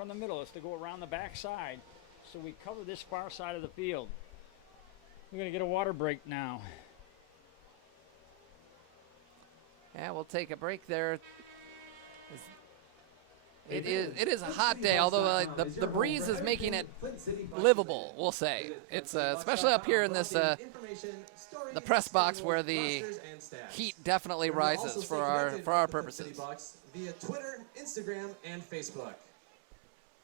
from the middle. It's to go around the back side. So we cover this far side of the field. We're going to get a water break now. Yeah, we'll take a break there. It is a hot day, although the breeze is making it livable, we'll say. It's especially up here in this the press box where the heat definitely rises for our purposes. Via Twitter, Instagram, and Facebook.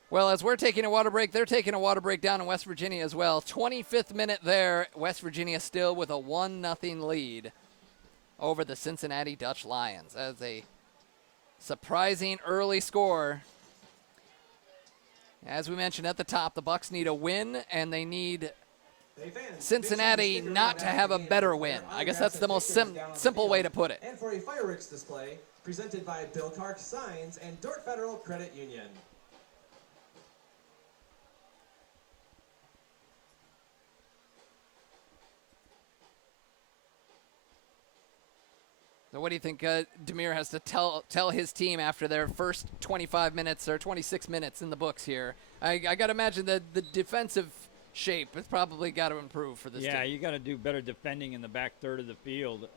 Well, as we're taking a water break, they're taking a water break down in West Virginia as well. 25th minute there, West Virginia still with a 1-0 lead over the Cincinnati Dutch Lions. As a surprising early score. As we mentioned at the top, the Bucks need a win, and they need Cincinnati not to have a better win. I guess that's the most simple way to put it. And for a fireworks display presented by Bill Clark Signs and Dordt Federal Credit Union. So what do you think Demir has to tell his team after their first 25 minutes or 26 minutes in the books here? I got to imagine that the defensive shape has probably got to improve for this team. Yeah, you got to do better defending in the back third of the field.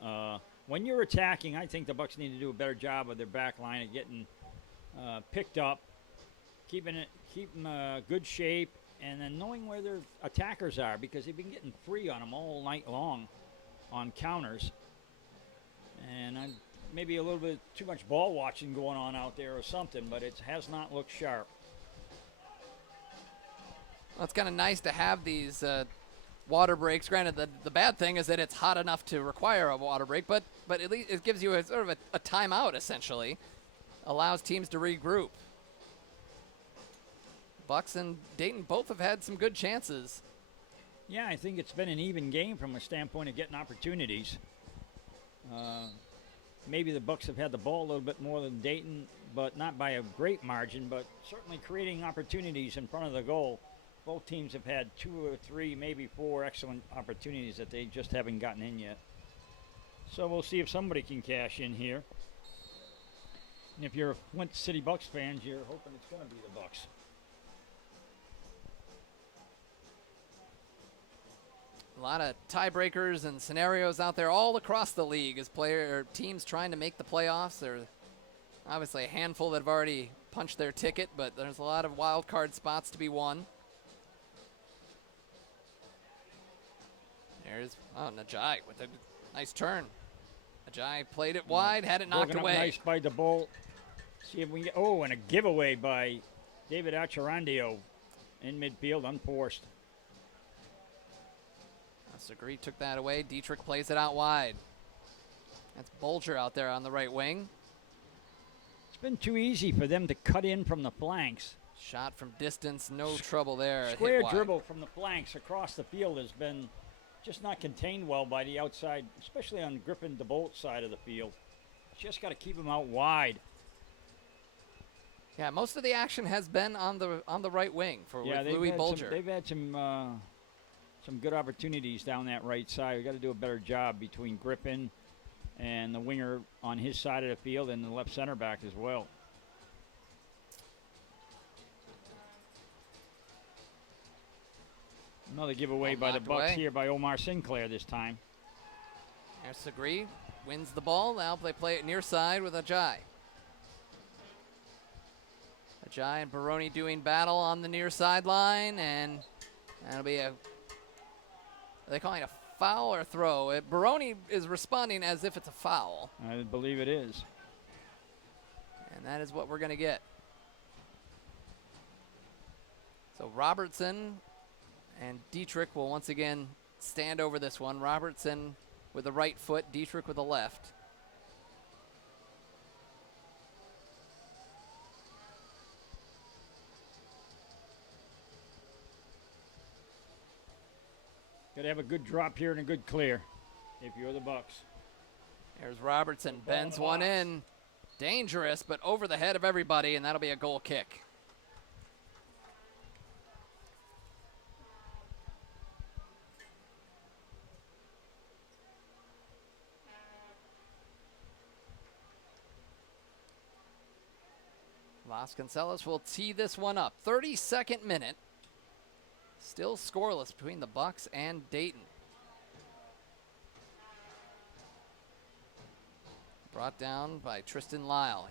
When you're attacking, I think the Bucks need to do a better job of their back line of getting picked up, keeping good shape, and then knowing where their attackers are, because they've been getting free on them all night long on counters. And maybe a little bit too much ball watching going on out there or something, but it has not looked sharp. Well, it's kind of nice to have these water breaks. Granted, the bad thing is that it's hot enough to require a water break, but at least it gives you a sort of a timeout, essentially. Allows teams to regroup. Bucks and Dayton both have had some good chances. Yeah, I think it's been an even game from a standpoint of getting opportunities. Maybe the Bucks have had the ball a little bit more than Dayton, but not by a great margin, but certainly creating opportunities in front of the goal. Both teams have had 2 or 3, maybe 4 excellent opportunities that they just haven't gotten in yet. So we'll see if somebody can cash in here. And if you're a Flint City Bucks fans, you're hoping it's going to be the Bucks. A lot of tiebreakers and scenarios out there all across the league as teams trying to make the playoffs. There's obviously a handful that have already punched their ticket, but there's a lot of wild card spots to be won. There's Najai with a nice turn. Najai played it wide, had it knocked away. Nice by the ball. See if we can get. Oh, and a giveaway by David Acharandio in midfield, unforced. Segre took that away. Dietrich plays it out wide. That's Bolger out there on the right wing. It's been too easy for them to cut in from the flanks. Shot from distance, no trouble there. Square dribble from the flanks across the field has been just not contained well by the outside, especially on Griffin DeBolt side of the field. Just got to keep him out wide. Yeah, most of the action has been on the right wing with Louis Bolger. They've had some good opportunities down that right side. We've got to do a better job between Griffin and the winger on his side of the field and the left center back as well. Another giveaway by the Bucks here by Omar Sinclair this time. There's Segre, wins the ball. Now they play it near side with Ajay. Ajay and Baroni doing battle on the near sideline, and that'll be are they calling it a foul or throw? Baroni is responding as if it's a foul. I believe it is. And that is what we're going to get. So Robertson and Dietrich will once again stand over this one. Robertson with the right foot, Dietrich with the left. Got to have a good drop here and a good clear if you're the Bucks. There's Robertson, bends one in. Dangerous, but over the head of everybody, and that'll be a goal kick. Vasconcelos will tee this one up. 32nd minute. Still scoreless between the Bucks and Dayton. Brought down by Tristan Lyle.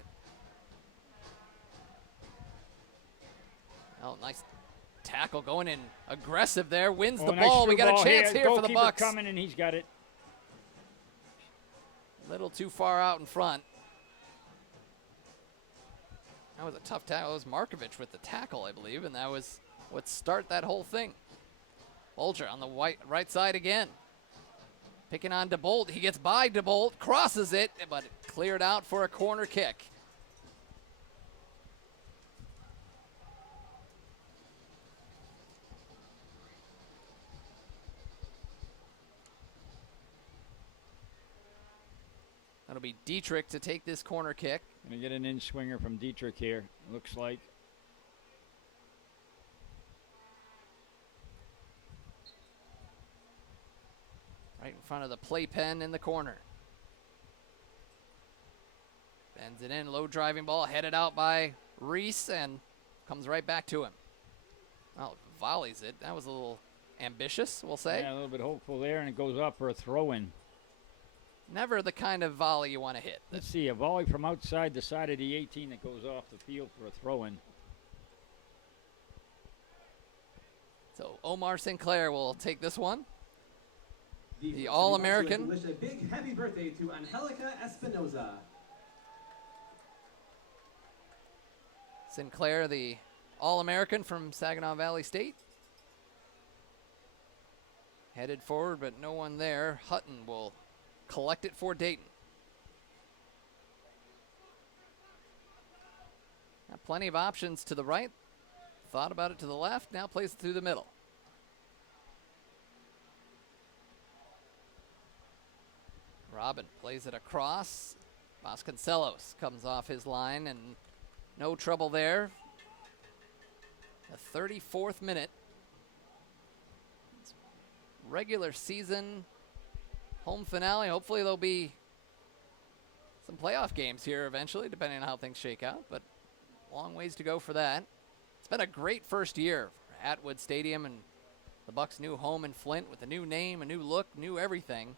Oh, nice tackle going in aggressive there. Wins the nice ball. We got a chance here for the Goalkeeper Bucks. coming, and he's got it. Little too far out in front. That was a tough tackle. It was Markovich with the tackle, I believe, and that was what started that whole thing. Bulger on the right side again. Picking on DeBolt. He gets by DeBolt, crosses it, but cleared out for a corner kick. That'll be Dietrich to take this corner kick. Gonna get an in-swinger from Dietrich here, looks like. Right in front of the playpen in the corner. Bends it in, low driving ball, headed out by Reese, and comes right back to him. Well, volleys it. That was a little ambitious, we'll say. Yeah, a little bit hopeful there, and it goes up for a throw-in. Never the kind of volley you want to hit. Let's see, a volley from outside the side of the 18 that goes off the field for a throw-in. So Omar Sinclair will take this one. The First All-American. would like to wish a big happy birthday to Angelica Espinoza. Sinclair, the All-American from Saginaw Valley State. Headed forward, but no one there. Hutton will collect it for Dayton. Got plenty of options to the right. Thought about it to the left. Now plays it through the middle. Robin plays it across. Vasconcelos comes off his line, and no trouble there. The 34th minute. It's regular season home finale. Hopefully there'll be some playoff games here eventually, depending on how things shake out, but long ways to go for that. It's been a great first year for Atwood Stadium and the Bucks' new home in Flint with a new name, a new look, new everything.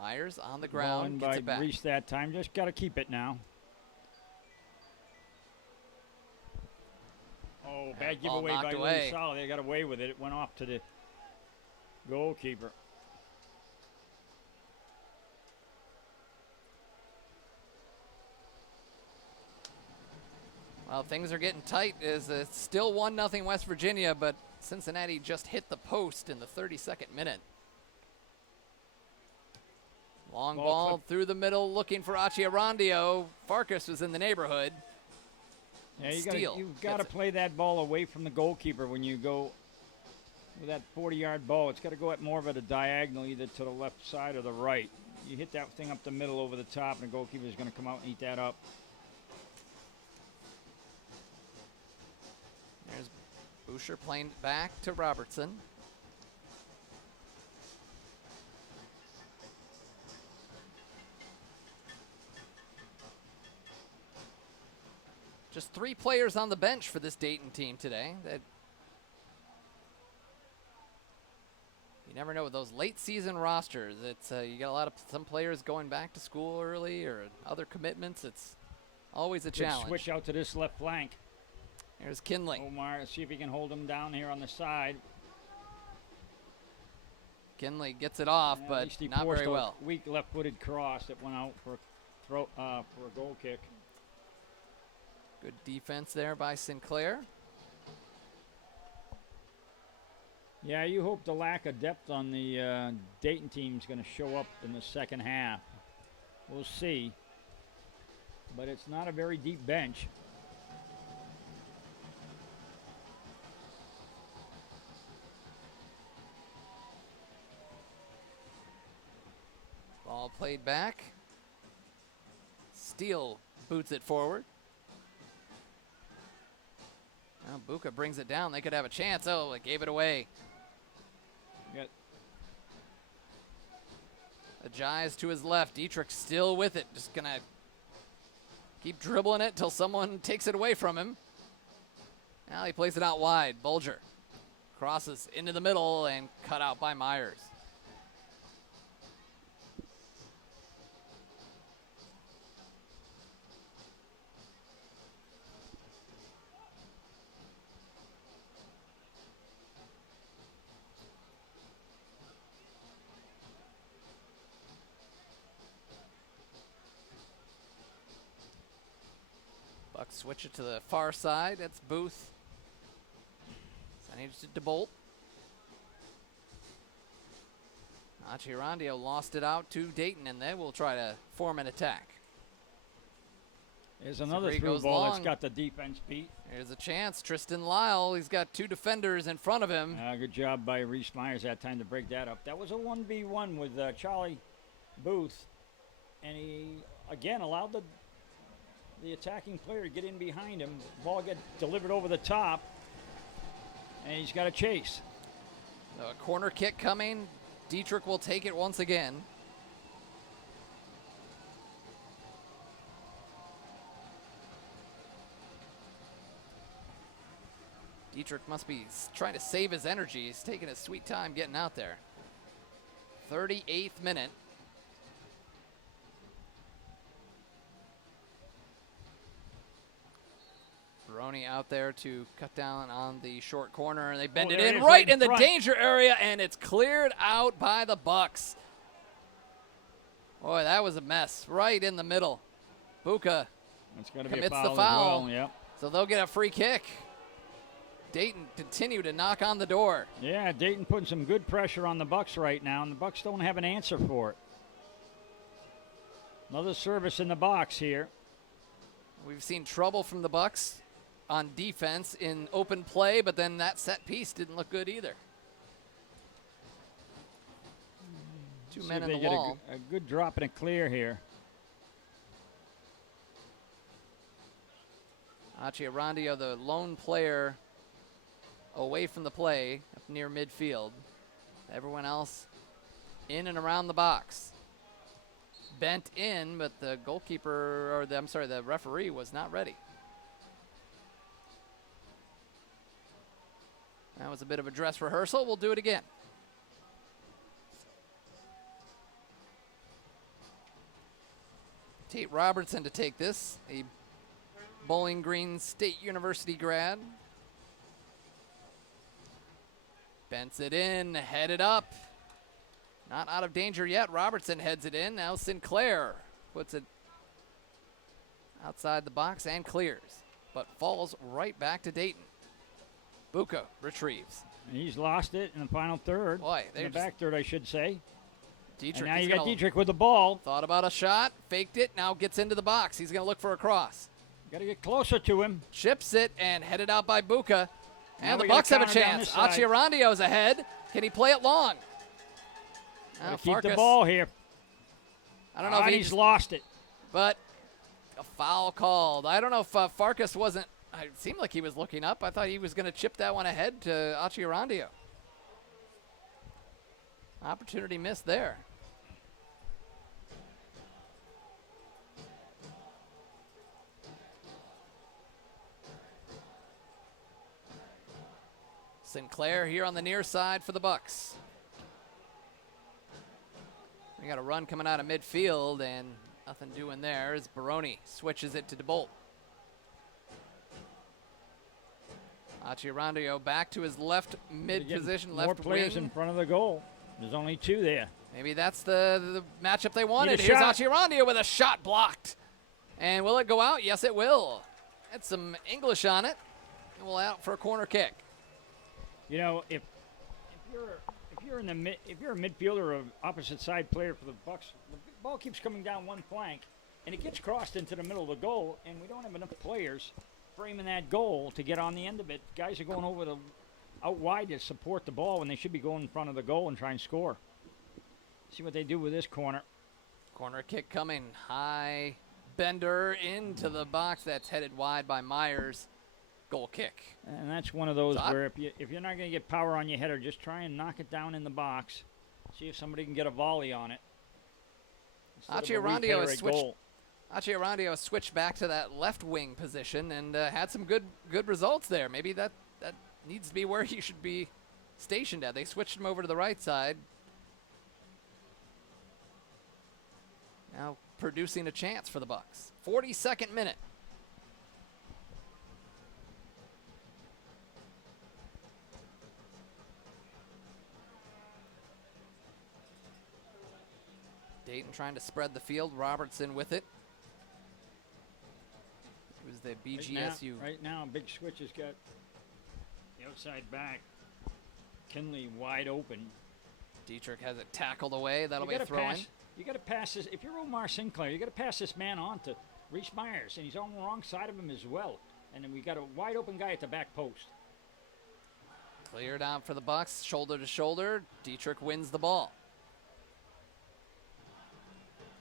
Myers on the ground, gets it back. Reese that time, just got to keep it now. Oh, bad ball giveaway by knocked away. Louis Sala. They got away with it. It went off to the goalkeeper. Well, things are getting tight as it's still 1-0 West Virginia, but Cincinnati just hit the post in the 32nd minute. Long ball through the middle, looking for Achiarandio. Farkas was in the neighborhood. Yeah, you've got to play that ball away from the goalkeeper when you go with that 40-yard ball. It's got to go at more of a diagonal, either to the left side or the right. You hit that thing up the middle over the top, and the goalkeeper is going to come out and eat that up. There's Boucher playing back to Robertson. Just 3 players on the bench for this Dayton team today. That you never know with those late season rosters. It's you got a lot of some players going back to school early or other commitments. It's always a challenge. Switch out to this left flank. There's Kinley. Omar, let's see if he can hold him down here on the side. Kinley gets it off, Yeah, but at least he not forced very a well. Weak left-footed cross that went out for a goal kick. Good defense there by Sinclair. Yeah, you hope the lack of depth on the Dayton team is going to show up in the second half. We'll see. But it's not a very deep bench. Ball played back. Steele boots it forward. Now Buca brings it down. They could have a chance. Oh, it gave it away. You got Agies to his left. Dietrich still with it. Just going to keep dribbling it till someone takes it away from him. Now he plays it out wide. Bulger crosses into the middle and cut out by Myers. Bucks switch it to the far side. That's Booth. Sending it to DeBolt. Achirandio lost it out to Dayton, and they will try to form an attack. There's another Three through goes ball long. that's got the defense beat. Here's a chance. Tristan Lyle, he's got two defenders in front of him. Good job by Reese Myers that time to break that up. That was a 1v1 with Charlie Booth, and he, again, allowed the attacking player to get in behind him. Ball get delivered over the top, and he's got to chase. A corner kick coming. Dietrich will take it once again. Dietrich must be trying to save his energy. He's taking his sweet time getting out there. 38th minute. Baroni out there to cut down on the short corner, and they bend it there it in is, right in the front. danger area, and it's cleared out by the Bucks. Boy, that was a mess right in the middle. Buka It's going to be a commits foul the as foul. well. Yep. So they'll get a free kick. Dayton continue to knock on the door. Yeah, Dayton putting some good pressure on the Bucks right now, and the Bucks don't have an answer for it. Another service in the box here. We've seen trouble from the Bucks on defense in open play, but then that set piece didn't look good either. Two See men if in they the get wall. a good drop and a clear here. Achirandio, the lone player away from the play up near midfield. Everyone else in and around the box. Bent in, but the goalkeeper, or the referee was not ready. That was a bit of a dress rehearsal. We'll do it again. Tate Robertson to take this, a Bowling Green State University grad. Bents it in, headed up. Not out of danger yet. Robertson heads it in. Now Sinclair puts it outside the box and clears, but falls right back to Dayton. Buka retrieves. And he's lost it in the final third. Boy, in the back third, I should say. Dietrich. And now you got Dietrich with the ball. Thought about a shot, faked it, now gets into the box. He's going to look for a cross. Got to get closer to him. Chips it and headed out by Buka. Now And the we gotta Bucks have a counter down chance. this side. Achirandio's ahead. Can he play it long? Now Keep the Farkas- ball here. I don't know if he's lost it. but a foul called. I don't know if Farkas wasn't. It seemed like he was looking up. I thought he was going to chip that one ahead to Achirandio. Opportunity missed there. Sinclair here on the near side for the Bucks. We got a run coming out of midfield and nothing doing there as Baroni switches it to DeBolt. Achirandio back to his left mid Again, position, more left players wing. in front of the goal. There's only two there. Maybe that's the matchup they wanted. Need a Here's shot. Achirandio with a shot blocked. And will it go out? Yes, it will. Had some English on it. And we'll out for a corner kick. You know, if you're a midfielder or an opposite side player for the Bucks, the ball keeps coming down one flank, and it gets crossed into the middle of the goal, and we don't have enough players framing that goal to get on the end of it. Guys are going out wide to support the ball when they should be going in front of the goal and try and score. See what they do with this corner. Corner kick coming. High bender into the box. That's headed wide by Myers. Goal kick. And that's one of those Shot. where if you're not going to get power on your header, just try and knock it down in the box. See if somebody can get a volley on it. instead of a Achiarandio recarry has switched. goal. Achiarandio has switched back to that left wing position and had some good results there. Maybe that needs to be where he should be stationed at. They switched him over to the right side. Now producing a chance for the Bucks. 42nd minute. Dayton trying to spread the field. Robertson with it. It was the BGSU. Right now, Big Switch has got the outside back. Kinley wide open. Dietrich has it tackled away. That'll be a throw-in. You got to pass this. If you're Omar Sinclair, you got to pass this man on to Reese Myers, and he's on the wrong side of him as well. And then we got a wide open guy at the back post. Cleared out for the Bucks, shoulder to shoulder. Dietrich wins the ball.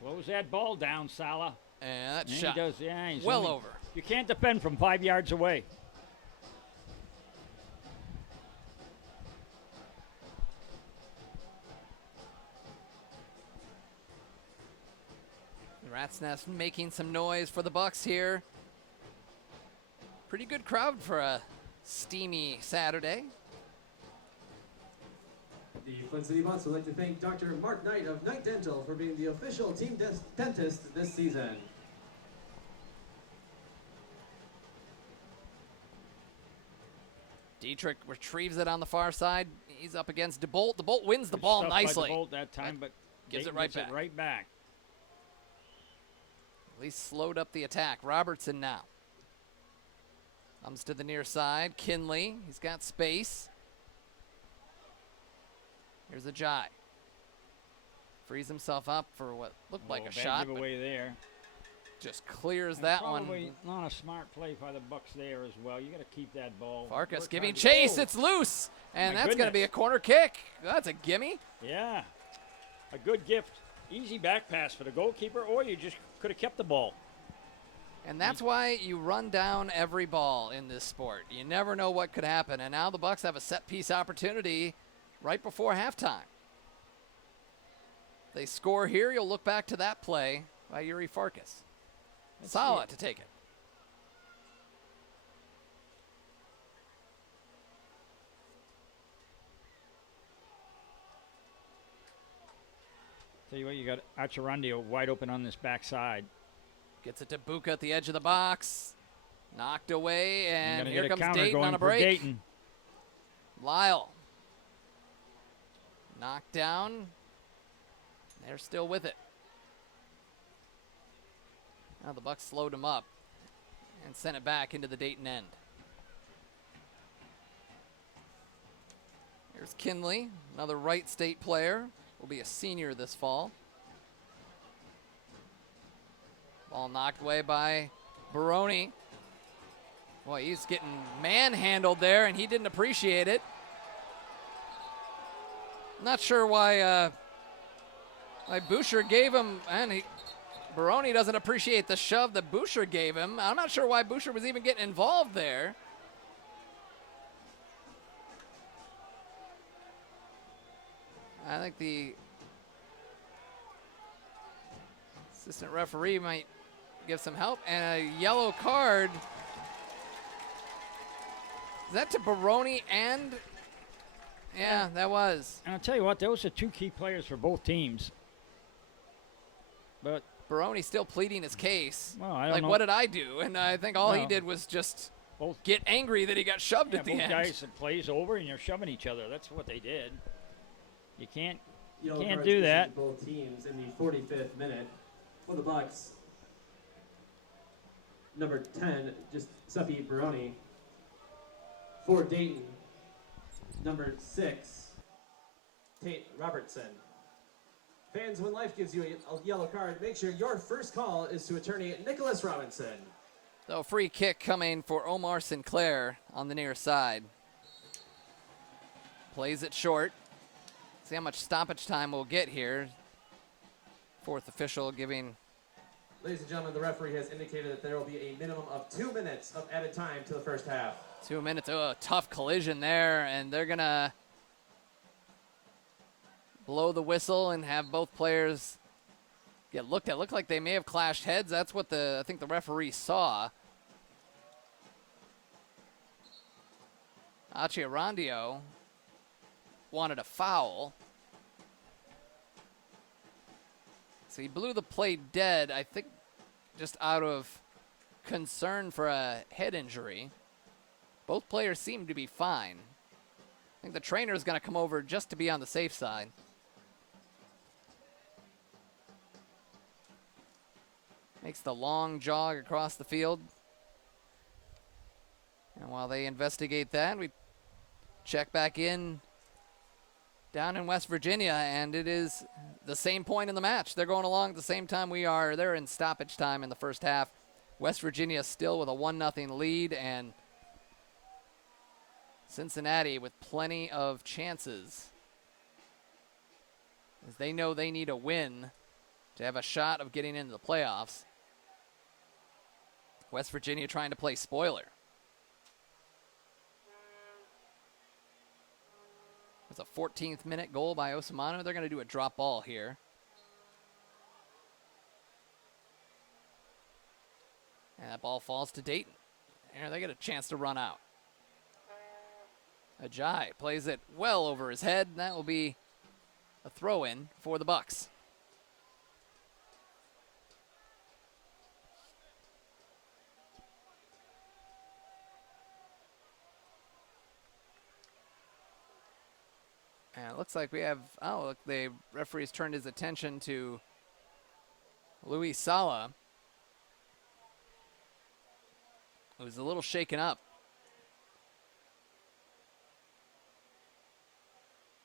Close that ball down, Salah. And that And shot he does. Yeah, he's well only- over. You can't defend from 5 yards away. Rat's Nest making some noise for the Bucks here. Pretty good crowd for a steamy Saturday. The Flint City Bucks would like to thank Dr. Mark Knight of Knight Dental for being the official team dentist this season. Dietrich retrieves it on the far side. He's up against DeBolt. DeBolt wins the ball Stuffed by nicely. DeBolt that time, but gives it Dayton right gets back. It right back. At least slowed up the attack. Robertson now. Comes to the near side. Kinley. He's got space. Here's a Jai. Frees himself up for what looked like a bad shot. But giveaway there. just clears And that probably one. not a smart play by the Bucks there as well. You got to keep that ball. Farkas Work giving hard to- chase. Oh, It's loose. And My that's going to be a goodness. corner kick. That's a gimme. Yeah, a good gift. Easy back pass for the goalkeeper, or you just could have kept the ball. And that's why you run down every ball in this sport. You never know what could happen. And now the Bucks have a set piece opportunity right before halftime. They score here, you'll look back to that play by Yuri Farkas. Let's Sala see. to take it. Tell you what, you got Acharandio wide open on this backside. Gets it to Buka at the edge of the box. Knocked away, You're and gonna here get a comes counter Dayton going on a for break. Dayton. Lyle. Knocked down. They're still with it. Now the Bucks slowed him up and sent it back into the Dayton end. Here's Kinley, another Wright State player. Will be a senior this fall. Ball knocked away by Baroni. Boy, he's getting manhandled there, and he didn't appreciate it. Not sure why Boucher gave him, and Baroni doesn't appreciate the shove that Boucher gave him. I'm not sure why Boucher was even getting involved there. I think the assistant referee might give some help, and a yellow card. Is that to Baroni and? Yeah, that was. And I'll tell you what, those are two key players for both teams. But Baroni still pleading his case. Well, I don't like, know. what did I do? And I think all he Well, did was just both get angry that he got shoved yeah, at the both end. guys that plays over and you're shoving each other. That's what they did. You can't. Yellow Can't cards do issued that. to both teams in the 45th minute. For the Bucks, number 10, Giuseppe Baroni. For Dayton, number 6, Tate Robertson. Fans, when life gives you a yellow card, make sure your first call is to attorney Nicholas Robinson. So free kick coming for Omar Sinclair on the near side. Plays it short. See how much stoppage time we'll get here. Fourth official giving. Ladies and gentlemen, the referee has indicated that there will be a minimum of 2 minutes of added time to the first half. 2 minutes. Oh, a tough collision there, and they're going to blow the whistle and have both players get looked at. Looked like they may have clashed heads. That's what I think the referee saw. Achiarandio wanted a foul. So he blew the play dead, I think, just out of concern for a head injury. Both players seem to be fine. I think the trainer is going to come over just to be on the safe side. Makes the long jog across the field. And while they investigate that, we check back in down in West Virginia, and it is the same point in the match. They're going along at the same time we are. They're in stoppage time in the first half. West Virginia still with a 1-0 lead, and Cincinnati with plenty of chances, as they know they need a win to have a shot of getting into the playoffs. West Virginia trying to play spoiler. It's a 14th minute goal by Osamano. They're going to do a drop ball here. And that ball falls to Dayton. And they get a chance to run out. Ajay plays it well over his head, and that will be a throw-in for the Bucks. And it looks like we have, oh, look, the referee's turned his attention to Luis Sala, who's a little shaken up.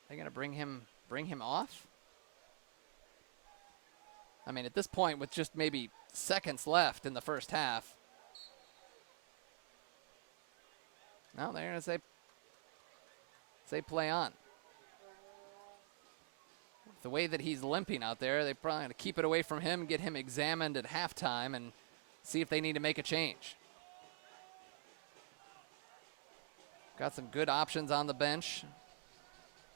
They're going to bring him off? I mean, at this point, with just maybe seconds left in the first half. No, they're going to say play on. The way that he's limping out there, they're probably going to keep it away from him, get him examined at halftime, and see if they need to make a change. Got some good options on the bench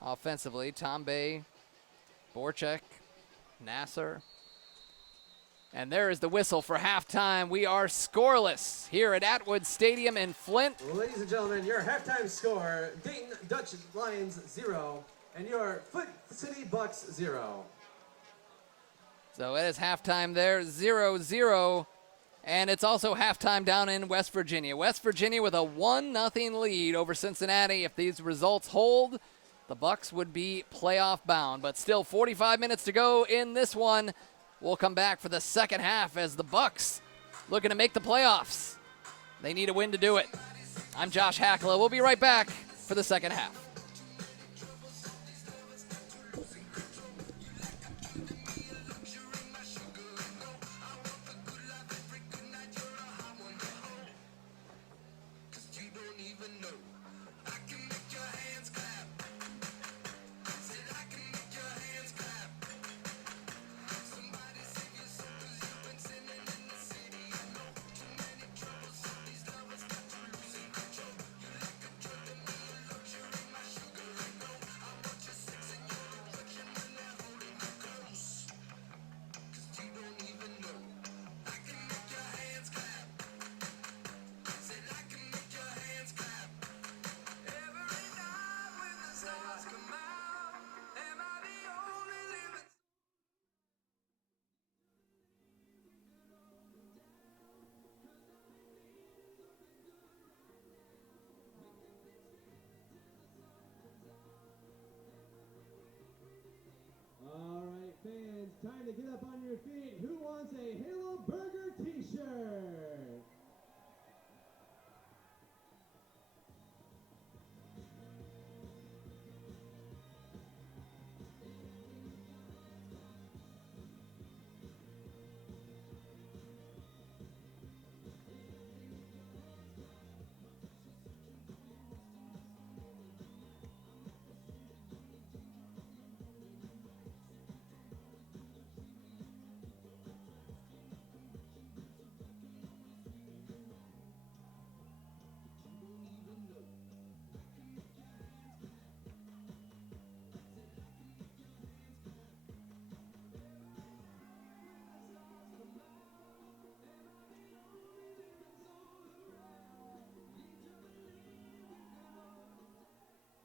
offensively. Tombe, Borchek, Nasser. And there is the whistle for halftime. We are scoreless here at Atwood Stadium in Flint. Ladies and gentlemen, your halftime score, Dayton Dutch Lions 0, and your Flint City Bucks 0. So it is halftime there, 0-0. And it's also halftime down in West Virginia. West Virginia with a 1-0 lead over Cincinnati. If these results hold, the Bucks would be playoff bound. But still 45 minutes to go in this one. We'll come back for the second half as the Bucks looking to make the playoffs. They need a win to do it. I'm Josh Hackla. We'll be right back for the second half.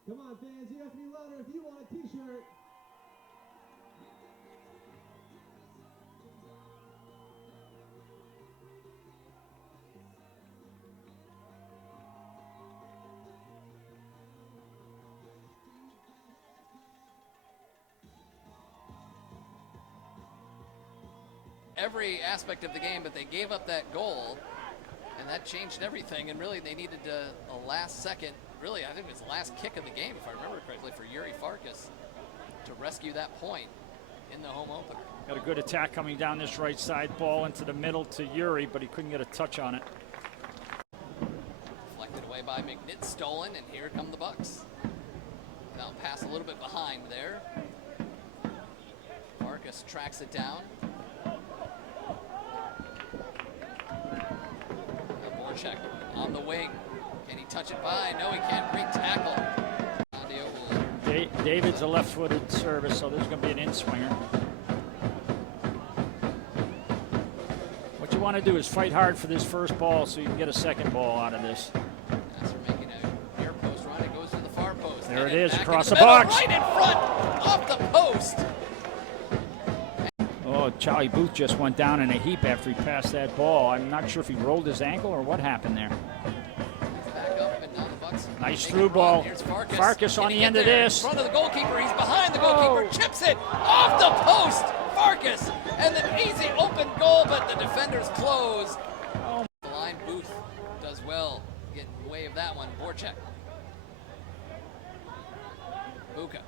Come on, fans, you have to be louder if you want a t-shirt. Every aspect of the game, but they gave up that goal, and that changed everything. And really, they needed a last second, really, I think it was the last kick of the game, if I remember correctly, for Yuri Farkas to rescue that point in the home opener. Got a good attack coming down this right side. Ball into the middle to Yuri, but he couldn't get a touch on it. Deflected away by McNitt, stolen, and here come the Bucks. Now pass a little bit behind there. Farkas tracks it down. Check on the wing. Can he touch it by? No, he can't. Great tackle. David's a left-footed service, so there's going to be an in-swinger. What you want to do is fight hard for this first ball so you can get a second ball out of this. That's making a near post run. It goes to the far post. There it is, across the middle, box. Right in front, off the post. Oh, Charlie Booth just went down in a heap after he passed that ball. I'm not sure if he rolled his ankle or what happened there. Back up, and now the Bucks nice through ball. Here's Farkas. Farkas on the end of this. In front of the goalkeeper. He's behind the goalkeeper. Chips it off the post. Farkas. And an easy open goal, but the defenders close. Oh. The line Booth does well. Get in the way of that one. Voracek. Buka.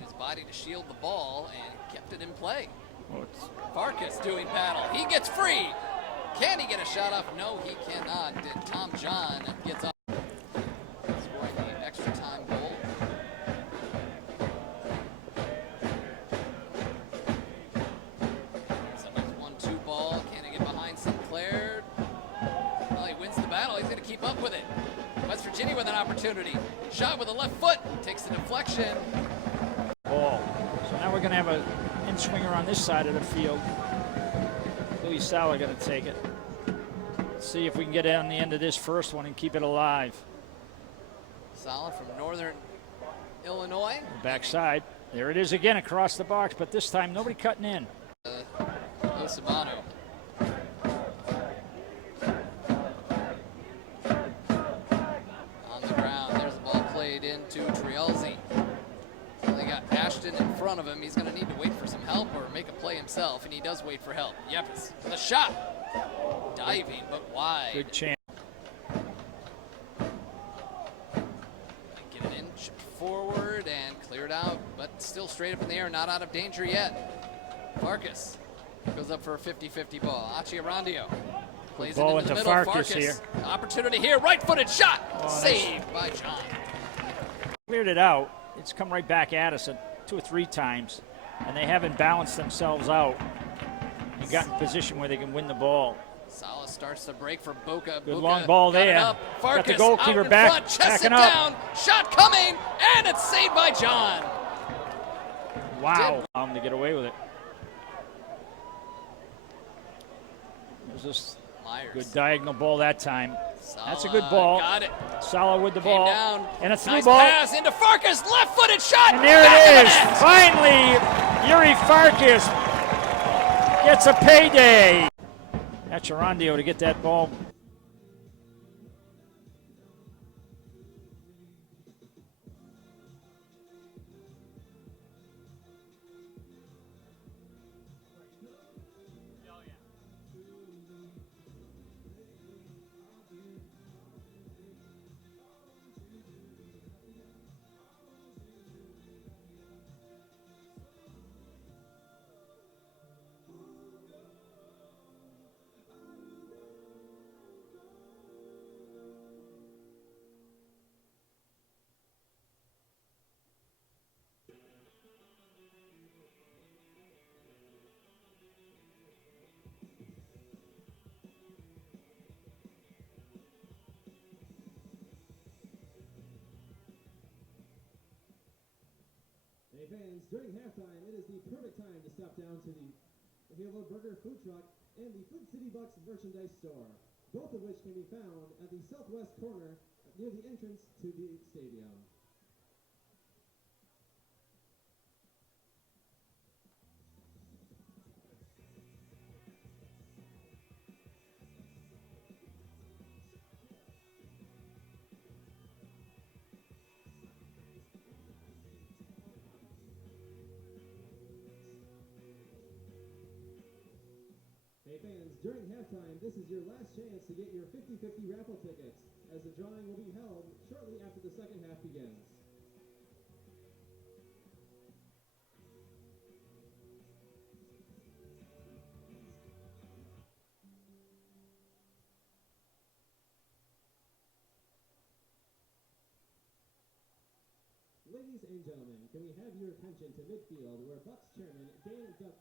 His body to shield the ball and kept it in play. Farkas doing battle. He gets free. Can he get a shot off? No, he cannot. And Tom John gets off. Scoring the extra time goal. Somebody's 1-2 ball. Can he get behind Sinclair? Well, he wins the battle. He's going to keep up with it. West Virginia with an opportunity. Shot with the left foot. Takes the deflection. Ball. So now we're going to have an in-swinger on this side of the field. Louis Sala going to take it. Let's see if we can get on the end of this first one and keep it alive. Sala from Northern Illinois. Backside. There it is again across the box, but this time nobody cutting in. Osamano. On the ground. There's the ball played into Trielzi. They got Ashton in front of him. He's going to need to wait for some help or make a play himself, and he does wait for help. Yepes, the shot. Diving, but wide. Good chance. Get it in, chipped forward, and cleared out, but still straight up in the air, not out of danger yet. Farkas goes up for a 50-50 ball. Achiarandio plays ball it in the into middle. Farkas here. Opportunity here, right-footed shot. Oh, saved by John. Cleared it out. It's come right back at us 2 or 3 times, and they haven't balanced themselves out and got in position where they can win the ball. Sala starts to break for Boca. Good Buka long ball there. Farkas Got the goalkeeper out in back, front, chests it backing up. down. Shot coming, and it's saved by John. Wow. To get away with it. There's this Myers. good diagonal ball that time. Sala That's a good ball. Got it. Sala with the Came ball. down. And a through Nice ball. pass into Farkas. Left-footed shot. And there Back it of is. the net. Finally, Yuri Farkas gets a payday. That's Charandio to get that ball. Hey fans, during halftime, it is the perfect time to stop down to the Halo Burger food truck and the Flint City Bucks merchandise store, both of which can be found at the southwest corner near the entrance to the stadium. Hey fans, during halftime, this is your last chance to get your 50-50 raffle tickets, as the drawing will be held shortly after the second half begins. Ladies and gentlemen, can we have your attention to midfield, where Bucks chairman Dan Duck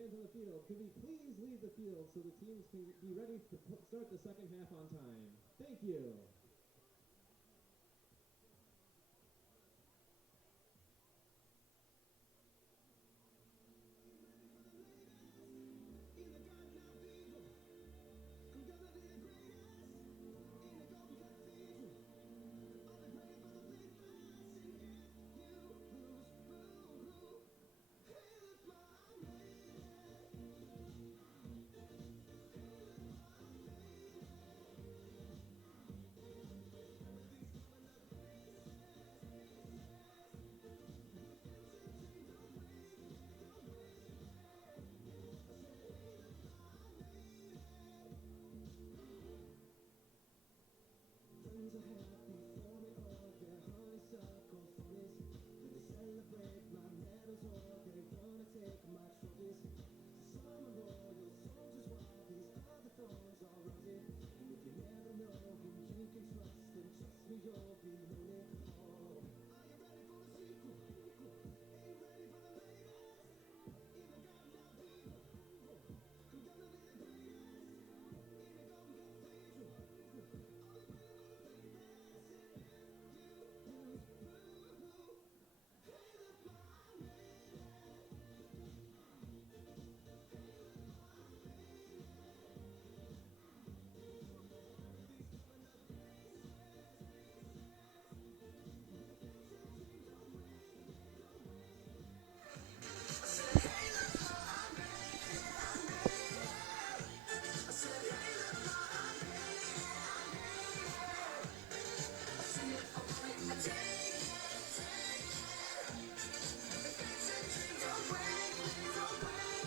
fans on the field, could we please leave the field so the teams can be ready to start the second half on time? Thank you.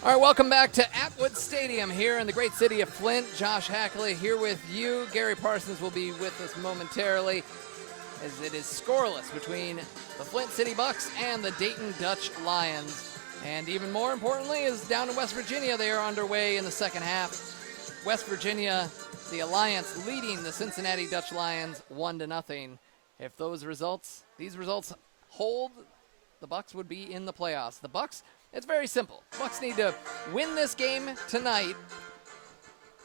All right, welcome back to Atwood Stadium here in the great city of Flint. Josh Hackley here with you. Gary Parsons will be with us momentarily as it is scoreless between the Flint City Bucks and the Dayton Dutch Lions. And even more importantly is down in West Virginia, they are underway in the second half. West Virginia, the Alliance leading the Cincinnati Dutch Lions 1-0. If these results hold, the Bucks would be in the playoffs. The Bucks, it's very simple. Bucks need to win this game tonight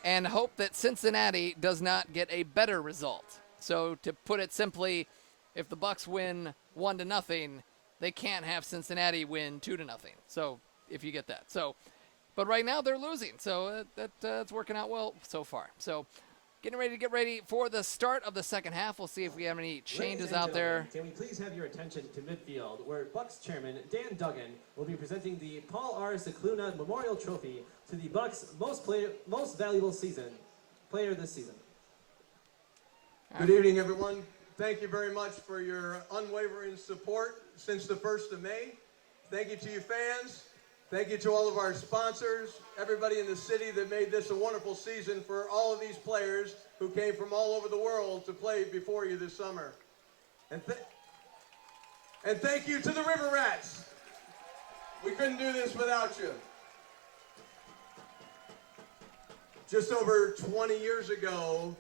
and hope that Cincinnati does not get a better result. So to put it simply, if the Bucks win 1-0, they can't have Cincinnati win 2-0. So if you get that. But right now they're losing. So that's working out well so far. So getting ready for the start of the second half. We'll see if we have any changes out there. Can we please have your attention to midfield, where Bucks chairman Dan Duggan will be presenting the Paul R. Cicluna Memorial Trophy to the Bucks' most valuable player this season. Good evening, everyone. Thank you very much for your unwavering support since the 1st of May. Thank you to you fans. Thank you to all of our sponsors, everybody in the city that made this a wonderful season, for all of these players who came from all over the world to play before you this summer. And thank you to the River Rats. We couldn't do this without you. Just over 20 years ago,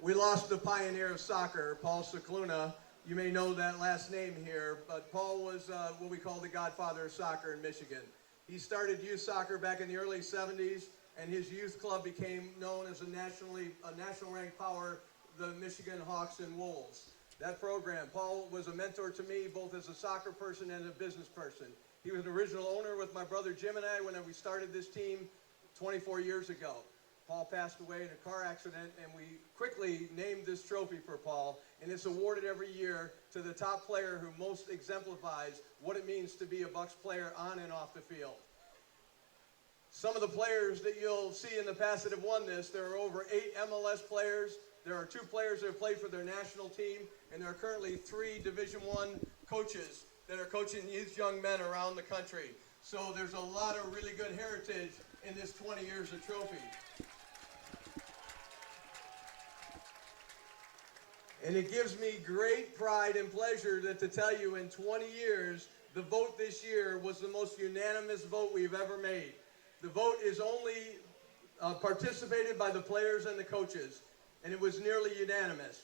we lost the pioneer of soccer, Paul Cicluna. You may know that last name here, but Paul was what we call the godfather of soccer in Michigan. He started youth soccer back in the early 70s, and his youth club became known as a national ranked power, the Michigan Hawks and Wolves. That program, Paul was a mentor to me, both as a soccer person and a business person. He was an original owner with my brother Jim and I when we started this team 24 years ago. Paul passed away in a car accident, and we quickly named this trophy for Paul, and it's awarded every year to the top player who most exemplifies what it means to be a Bucks player on and off the field. Some of the players that you'll see in the past that have won this, there are over 8 MLS players, there are 2 players that have played for their national team, and there are currently 3 Division I coaches that are coaching these young men around the country. So there's a lot of really good heritage in this 20 years of trophy. And it gives me great pride and pleasure to tell you in 20 years, the vote this year was the most unanimous vote we've ever made. The vote is only participated by the players and the coaches, and it was nearly unanimous.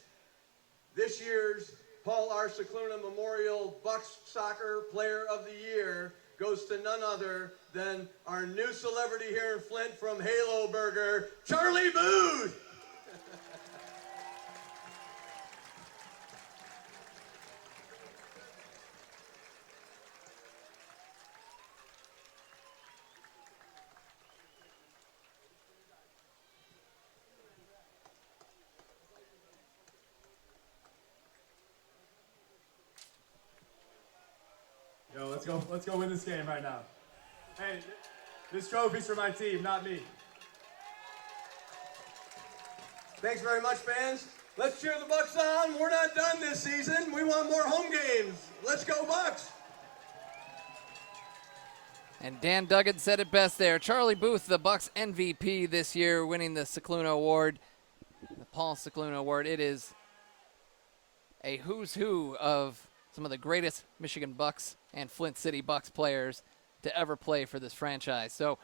This year's Paul R. Cicluna Memorial Bucks Soccer Player of the Year goes to none other than our new celebrity here in Flint from Halo Burger, Charlie Booth. Yo, let's go win this game right now. Hey, this trophy's for my team, not me. Thanks very much, fans. Let's cheer the Bucks on. We're not done this season. We want more home games. Let's go, Bucks. And Dan Duggan said it best there. Charlie Booth, the Bucks MVP this year, winning the Cicluna Award, the Paul Cicluna Award. It is a who's who of some of the greatest Michigan Bucks and Flint City Bucks players to ever play for this franchise. So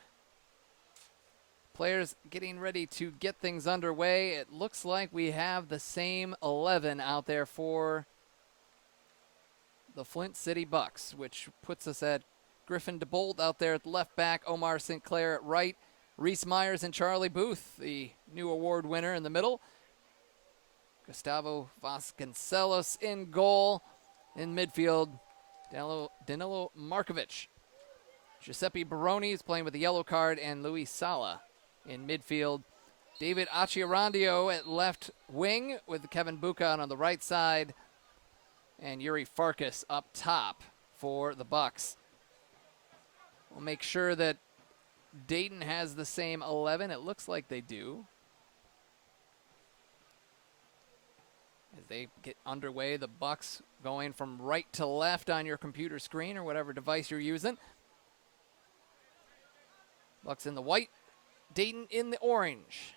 players getting ready to get things underway. It looks like we have the same 11 out there for the Flint City Bucks, which puts us at Griffin DeBolt out there at left back, Omar Sinclair at right, Reese Myers and Charlie Booth, the new award winner, in the middle, Gustavo Vasconcelos in goal. In midfield, Danilo Markovic. Giuseppe Baroni is playing with the yellow card, and Luis Sala in midfield. David Acciarandio at left wing with Kevin Buchan on the right side, and Yuri Farkas up top for the Bucks. We'll make sure that Dayton has the same 11. It looks like they do. As they get underway, the Bucks going from right to left on your computer screen or whatever device you're using. Bucks in the white, Dayton in the orange.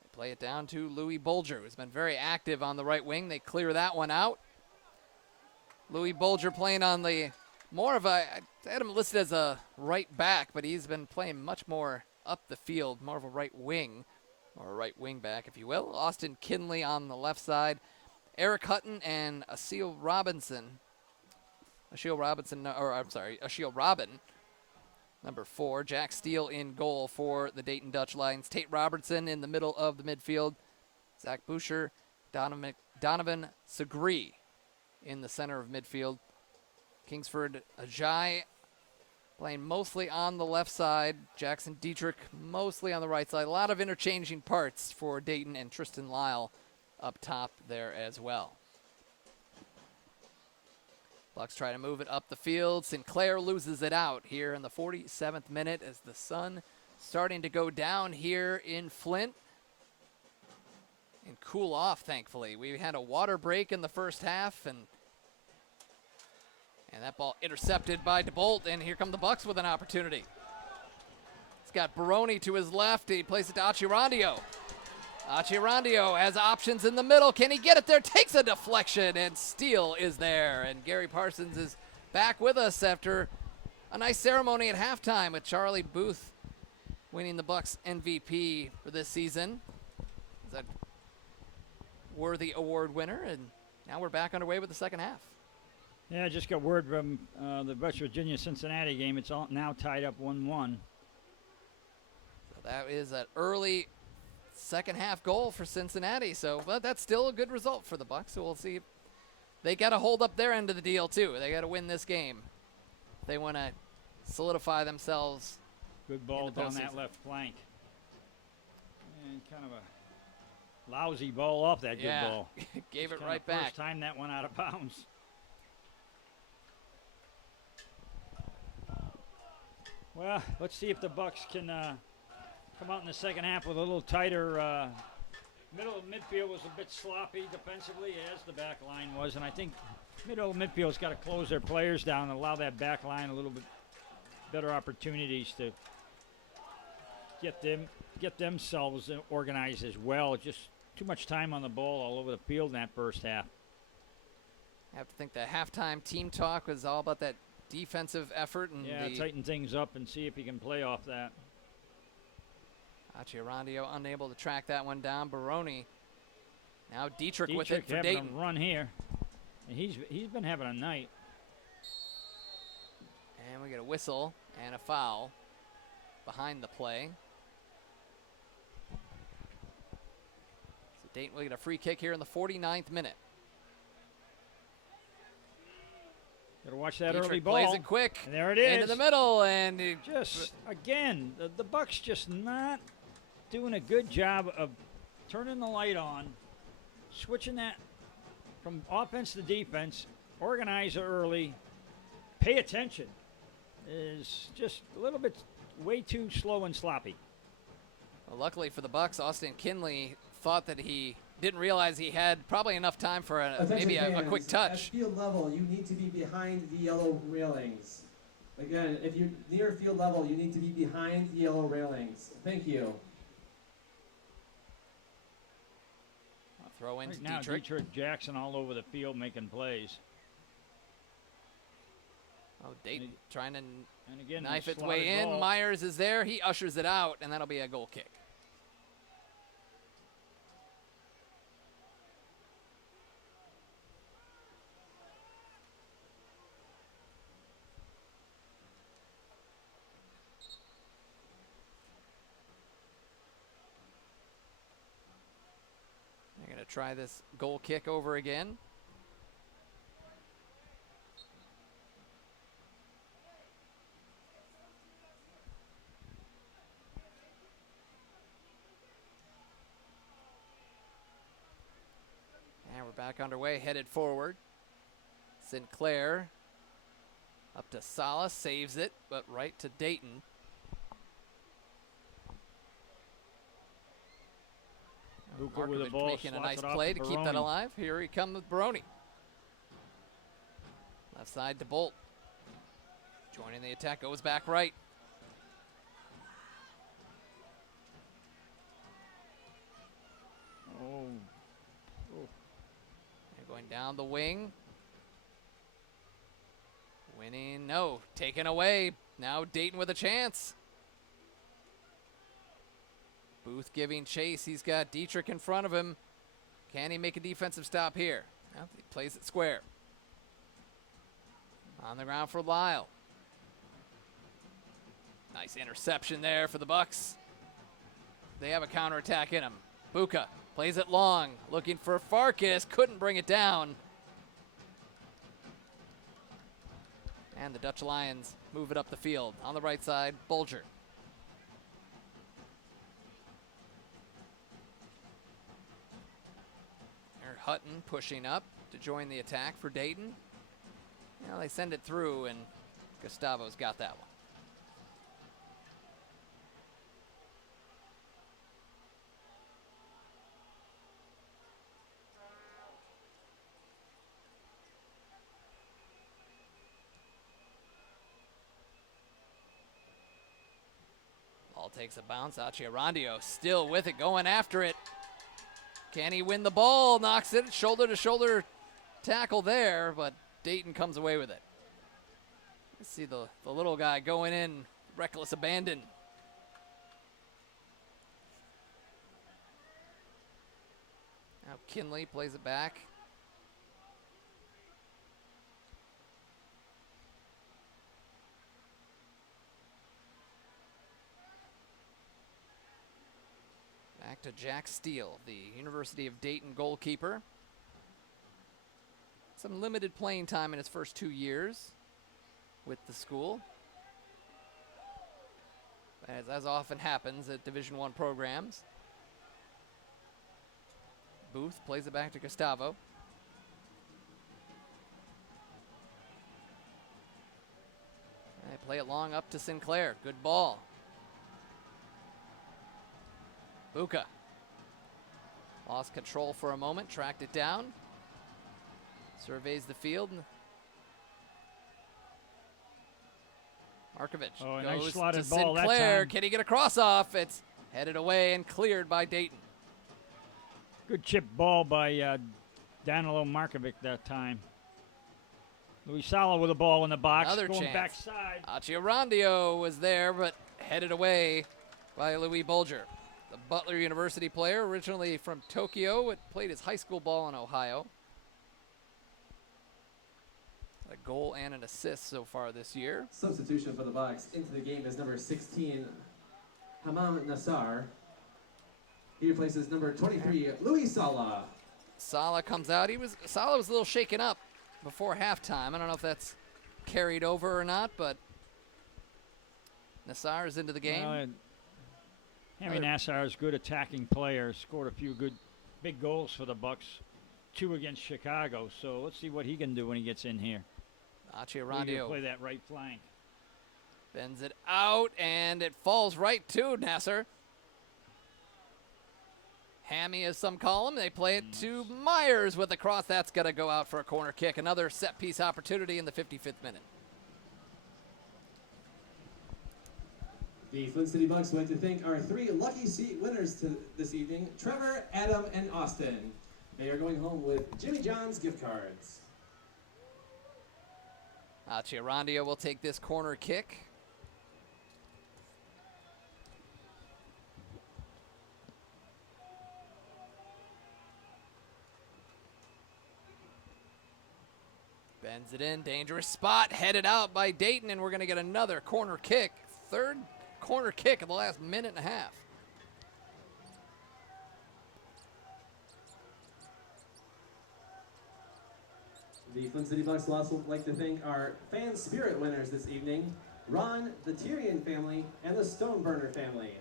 They play it down to Louis Bolger, who's been very active on the right wing. They clear that one out. Louis Bolger playing on the more of a, I had him listed as a right back, but he's been playing much more up the field, more of a right wing, or a right wing back, if you will. Austin Kinley on the left side. Eric Hutton and Aseel Robin, number 4. Jack Steele in goal for the Dayton Dutch Lions. Tate Robertson in the middle of the midfield. Zach Boucher, Donovan Segree in the center of midfield. Kingsford Ajay playing mostly on the left side. Jackson Dietrich mostly on the right side. A lot of interchanging parts for Dayton, and Tristan Lyle up top there as well. Bucks try to move it up the field. Sinclair loses it out here in the 47th minute as the sun starting to go down here in Flint and cool off, thankfully. We had a water break in the first half, and that ball intercepted by DeBolt, and here come the Bucks with an opportunity. He's got Baroni to his left. He plays it to Acciarandio. Acciarandio has options in the middle. Can he get it there? Takes a deflection, and Steele is there. And Gary Parsons is back with us after a nice ceremony at halftime with Charlie Booth winning the Bucks MVP for this season. He's a worthy award winner, and now we're back underway with the second half. Yeah, I just got word from the West Virginia-Cincinnati game. It's all now tied up 1-1. So that is an early second half goal for Cincinnati. But that's still a good result for the Bucks. So we'll see. They got to hold up their end of the deal too. They got to win this game. They want to solidify themselves. Good ball down that left flank. And kind of a lousy ball off that good ball. Gave it's it right back. First time that went out of bounds. Well, let's see if the Bucks can come out in the second half with a little tighter. Middle of midfield was a bit sloppy defensively, as the back line was, and I think middle of midfield's got to close their players down and allow that back line a little bit better opportunities to get themselves organized as well. Just too much time on the ball all over the field in that first half. I have to think the halftime team talk was all about that defensive effort and tighten things up and see if he can play off that. Acciarandio unable to track that one down. Baroni. Now Dietrich with it for Dayton. A run here. And he's been having a night. And we get a whistle and a foul behind the play. So Dayton will get a free kick here in the 49th minute. Got to watch that Dietrich early ball. plays it quick. And there it is. Into the middle, and Just, again, the Bucks just not doing a good job of turning the light on, switching that from offense to defense, organize it early, pay attention. Is just a little bit way too slow and sloppy. well, luckily for the Bucks, Austin Kinley thought that he didn't realize he had probably enough time for maybe a quick At touch. field level, you need to be behind the yellow railings. Again, if you're near field level, you need to be behind the yellow railings. Thank you. Throw in Right now, Dietrich Jackson all over the field making plays. Oh, Dayton trying to And again, knife the its way slotted in. ball. Myers is there. He ushers it out, and that'll be a goal kick. They're going to try this goal kick over again. And we're back underway, headed forward. Sinclair up to Sala, saves it, but right to Dayton. Buka with the Markovic ball, making a slots nice it off play to to keep that Baroni. alive. Here he comes with Baroni. Left side to Bolt. Joining the attack, goes back right. Oh, And going down the wing. Winning, no, taken away. Now Dayton with a chance. Booth giving chase. He's got Dietrich in front of him. Can he make a defensive stop here? Well, he plays it square. On the ground for Lyle. Nice interception there for the Bucks. They have a counterattack in them. Buka plays it long, looking for Farkas. Couldn't bring it down. And the Dutch Lions move it up the field. On the right side, Bulger. There, Hutton pushing up to join the attack for Dayton. Well, they send it through, and Gustavo's got that one. Ball takes a bounce. Achiarandio still with it, going after it. Can he win the ball? Knocks it, shoulder to shoulder tackle there, but Dayton comes away with it. Let's see the little guy going in, reckless abandon. Now Kinley plays it back. Back to Jack Steele, the University of Dayton goalkeeper. Some limited playing time in his first 2 years with the school. As often happens at Division I programs. Booth plays it back to Gustavo. They play it long up to Sinclair. Good ball. Buka lost control for a moment, tracked it down, surveys the field. Markovic Oh, a goes nice slotted to ball that Sinclair. time. Can he get a cross off? It's headed away and cleared by Dayton. good chip ball by Danilo Markovic that time. Luis Sala with the ball in the box, Another going chance. backside. Achiarandio was there, but headed away by Louis Bulger. The Butler University player, originally from Tokyo, played his high school ball in Ohio. A goal and an assist so far this year. Substitution for the Bucks into the game is number 16, Hamam Nassar. He replaces number 23, Louis Sala. Sala comes out. Sala was a little shaken up before halftime. I don't know if that's carried over or not, but Nassar is into the game. Hammy Nassar is a good attacking player. Scored a few good big goals for the Bucks. 2 against Chicago. So let's see what he can do when he gets in here. Accia He can Randio play that right flank. bends it out, and it falls right to Nasser. Hammy, as some call him. They play it to Myers with a cross. That's going to go out for a corner kick. Another set-piece opportunity in the 55th minute. The Flint City Bucks would like to thank our 3 lucky seat winners this evening, Trevor, Adam, and Austin. They are going home with Jimmy John's gift cards. Accia Randio will take this corner kick. Bends it in, dangerous spot, headed out by Dayton, and we're going to get another corner kick. Third corner kick of the last minute and a half. The Flint City Bucks will also like to thank our fan spirit winners this evening, Ron, the Tyrion family, and the Stoneburner family.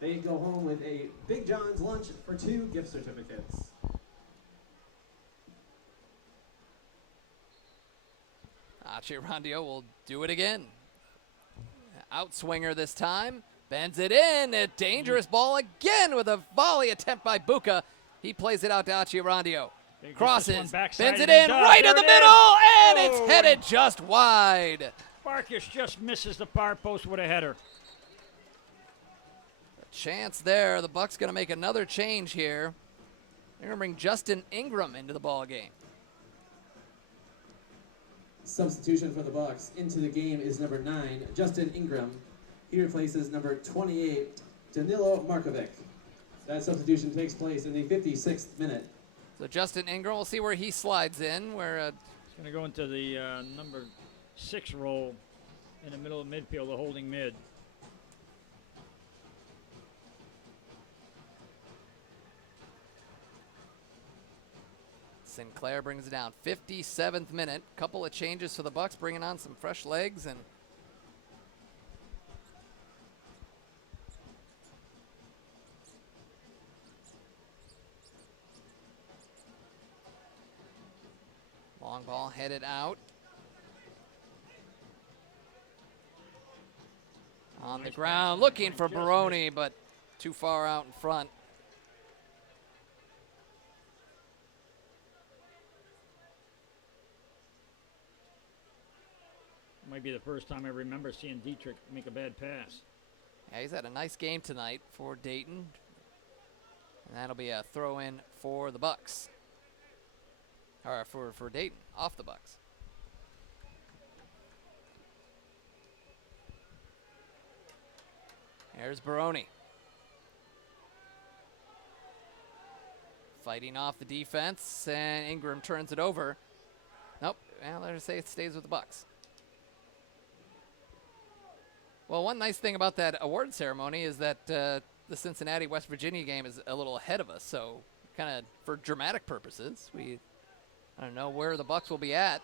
They go home with a Big John's lunch for 2 gift certificates. Accia Randio will do it again. Outswinger this time. Bends it in. A dangerous ball again with a volley attempt by Buka. He plays it out to Accia Randio. Crosses. Bends it in right in the middle. And it's headed just wide. Farkas just misses the far post with a header. A chance there. The Bucks going to make another change here. They're going to bring Justin Ingram into the ball game. Substitution for the Bucks into the game is number 9, Justin Ingram. He replaces number 28, Danilo Markovic. That substitution takes place in the 56th minute. So Justin Ingram, we'll see where he slides in. Where He's going to go into the number 6 role in the middle of midfield, the holding mid. Sinclair brings it down. 57th minute. Couple of changes for the Bucks, bringing on some fresh legs and long ball headed out. On the ground, looking for Baroni, but too far out in front. Might be the first time I remember seeing Dietrich make a bad pass. Yeah, he's had a nice game tonight for Dayton. And that'll be a throw-in for the Bucks. Or for Dayton, off the Bucks. There's Baroni. Fighting off the defense, and Ingram turns it over. Nope, well, let's say it stays with the Bucks. Well, one nice thing about that award ceremony is that the Cincinnati-West Virginia game is a little ahead of us. So, kind of for dramatic purposes, I don't know where the Bucks will be at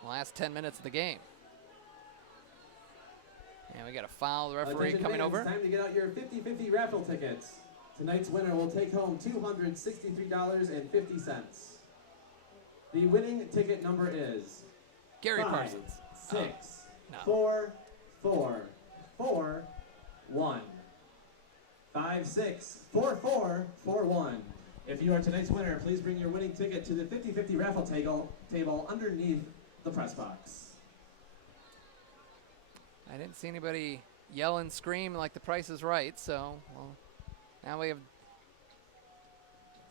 the last 10 minutes of the game. And we got a foul. The referee Attention coming fans, over. Time to get out your 50-50 raffle tickets. Tonight's winner will take home $263.50. The winning ticket number is Gary 5, Parsons. 6, No. 4, 4, 4, 1. 5, 6, 4, 4, 4, 1. If you are tonight's winner, please bring your winning ticket to the 50-50 raffle table underneath the press box. I didn't see anybody yell and scream like the price is right, so, well, now we have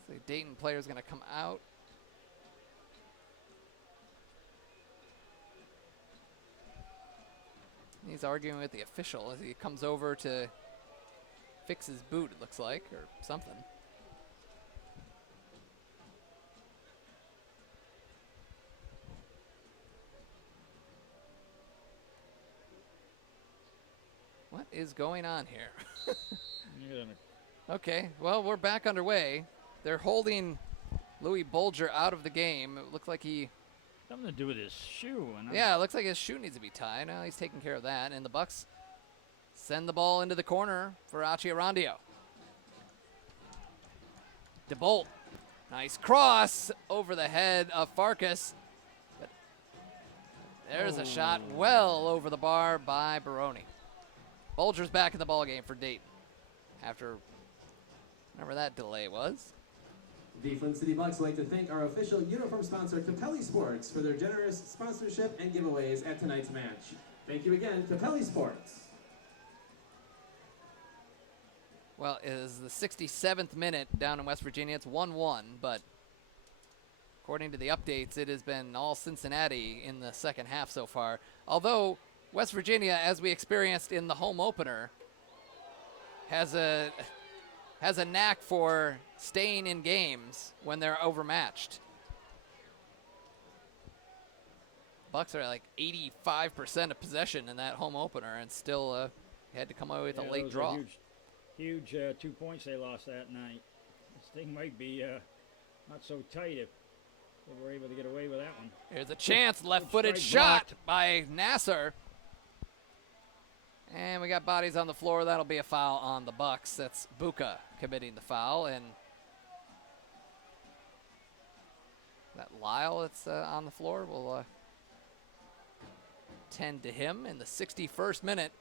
the Dayton player's going to come out. He's arguing with the official as he comes over to fix his boot, it looks like, or something. is going on here? You're gonna- Okay, well, we're back underway. They're holding Louis Bolger out of the game. It looked like he, Something to do with his shoe. And yeah, it looks like his shoe needs to be tied. Now he's taking care of that. And the Bucks send the ball into the corner for Achiarandio. DeBolt, nice cross over the head of Farkas. But there's a shot well over the bar by Baroni. Bolger's back in the ball game for Dayton after whatever that delay was. The Flint City Bucks would like to thank our official uniform sponsor, Capelli Sports, for their generous sponsorship and giveaways at tonight's match. Thank you again, Capelli Sports. Well, it is the 67th minute down in West Virginia. It's 1-1, but according to the updates, it has been all Cincinnati in the second half so far. Although West Virginia, as we experienced in the home opener, has a knack for staying in games when they're overmatched. Bucks are like 85% of possession in that home opener, and still had to come away with a late those draw. were huge 2 points they lost that night. This thing might be not so tight if they were able to get away with that one. There's a chance, left-footed strike shot by Nasser. And we got bodies on the floor. That'll be a foul on the Bucks. That's Buka committing the foul, and that Lyle that's on the floor will tend to him in the 61st minute.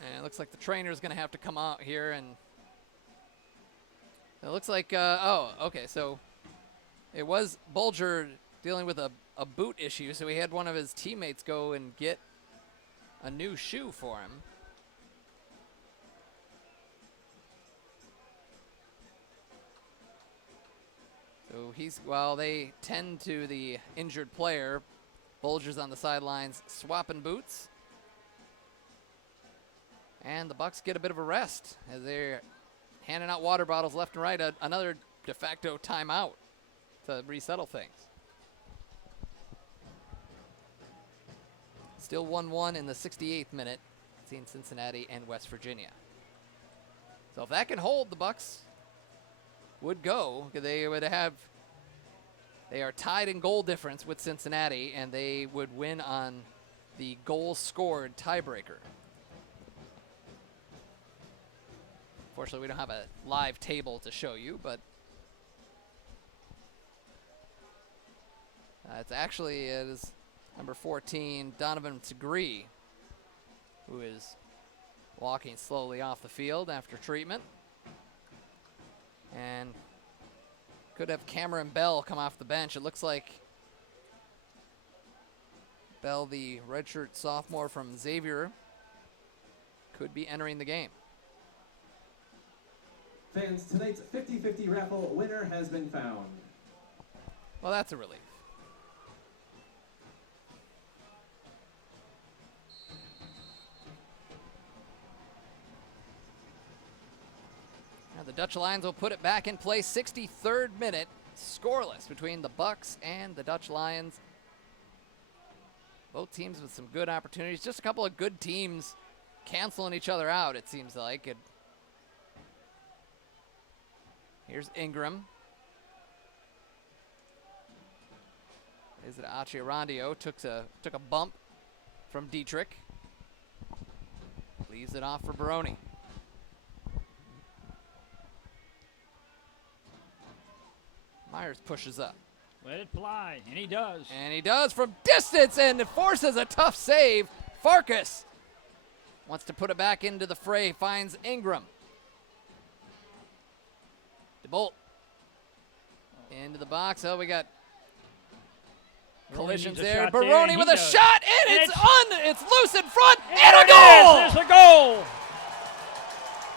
And it looks like the trainer's going to have to come out here, and it looks like, okay, so it was Bolger dealing with a boot issue, so he had one of his teammates go and get a new shoe for him. So while they tend to the injured player, Bolger's on the sidelines swapping boots. And the Bucks get a bit of a rest as they're handing out water bottles left and right. Another de facto timeout to resettle things. Still 1-1 in the 68th minute between Cincinnati and West Virginia. So if that can hold, the Bucks would go. They are tied in goal difference with Cincinnati, and they would win on the goals scored tiebreaker. Fortunately, we don't have a live table to show you, but it is number 14, Donovan Tagree, who is walking slowly off the field after treatment. And could have Cameron Bell come off the bench. It looks like Bell, the redshirt sophomore from Xavier, could be entering the game. Fans, tonight's 50-50 raffle winner has been found. Well, that's a relief. Now the Dutch Lions will put it back in play. 63rd minute, scoreless between the Bucks and the Dutch Lions. Both teams with some good opportunities. Just a couple of good teams canceling each other out, it seems like. Here's Ingram. Is it Achiarandio? Took a bump from Dietrich. Leaves it off for Baroni. Myers pushes up. Let it fly, and he does. And he does from distance and forces a tough save. Farkas wants to put it back into the fray, finds Ingram. DeBolt into the box. Oh, we got collisions there. Baroni with a shot, and it's loose in front, and a goal! There's the goal!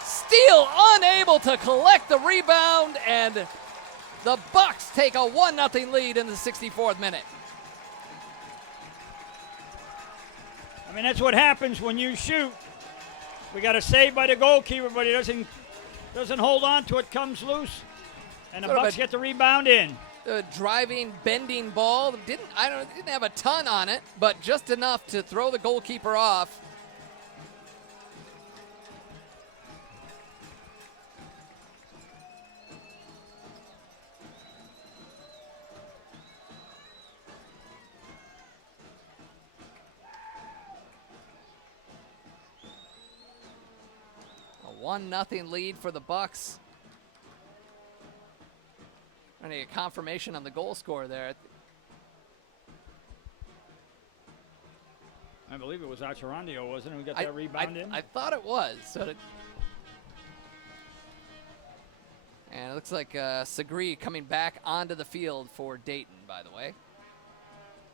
Steele unable to collect the rebound, and the Bucks take a 1-0 lead in the 64th minute. I mean, that's what happens when you shoot. We got a save by the goalkeeper, but he doesn't hold on to it, comes loose, and the Sort of Bucks get the rebound in. driving, bending ball. Didn't have a ton on it, but just enough to throw the goalkeeper off. A 1-0 lead for the Bucks. I need a confirmation on the goal score there. I believe it was Acharandio, wasn't it? Who got that rebound in? I thought it was. And it looks like Segre coming back onto the field for Dayton, by the way.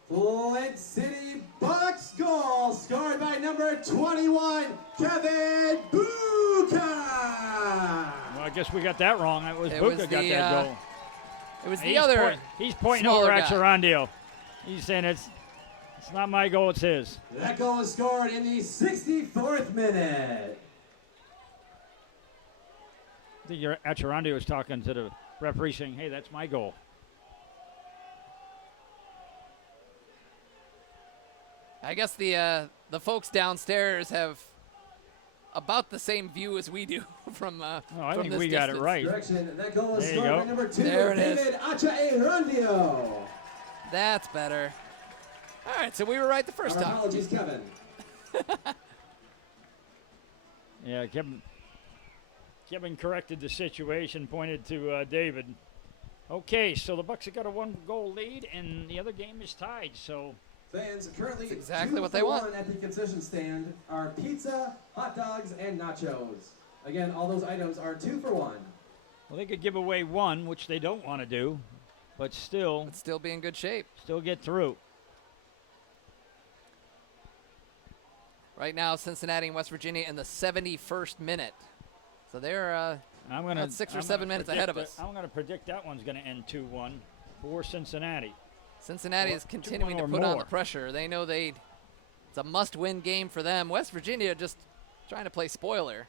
Flint City Bucks goal scored by number 21, Kevin Buka. Well, I guess we got that wrong. It was Buka got that goal. It was the other. He's pointing over at Acharandio. He's saying it's not my goal, it's his. That goal was scored in the 64th minute. I think Acharandio was talking to the referee saying, hey, that's my goal. I guess the folks downstairs have about the same view as we do from I from think this we got it distance. right. Direction. That goal was There you scored go. by number 2, There it is. David Acharandio. That's better. All right, so we were right the first Our time. apologies, Kevin. Yeah, Kevin corrected the situation, pointed to David. Okay, so the Bucks have got a 1-goal lead, and the other game is tied. So Fans, currently That's exactly 2 what they for want. 1 at the concession stand are pizza, hot dogs, and nachos. Again, all those items are 2 for 1. well, they could give away 1, which they don't want to do, but still But still be in good shape. get through. Right now, Cincinnati and West Virginia in the 71st minute. So they're I'm gonna about 6 or I'm 7 gonna minutes ahead of predict us. I'm going to predict that one's going to end 2-1 for Cincinnati. Cincinnati Or is continuing 2-1 to or put on the more. pressure. They know it's a must-win game for them. West Virginia just trying to play spoiler.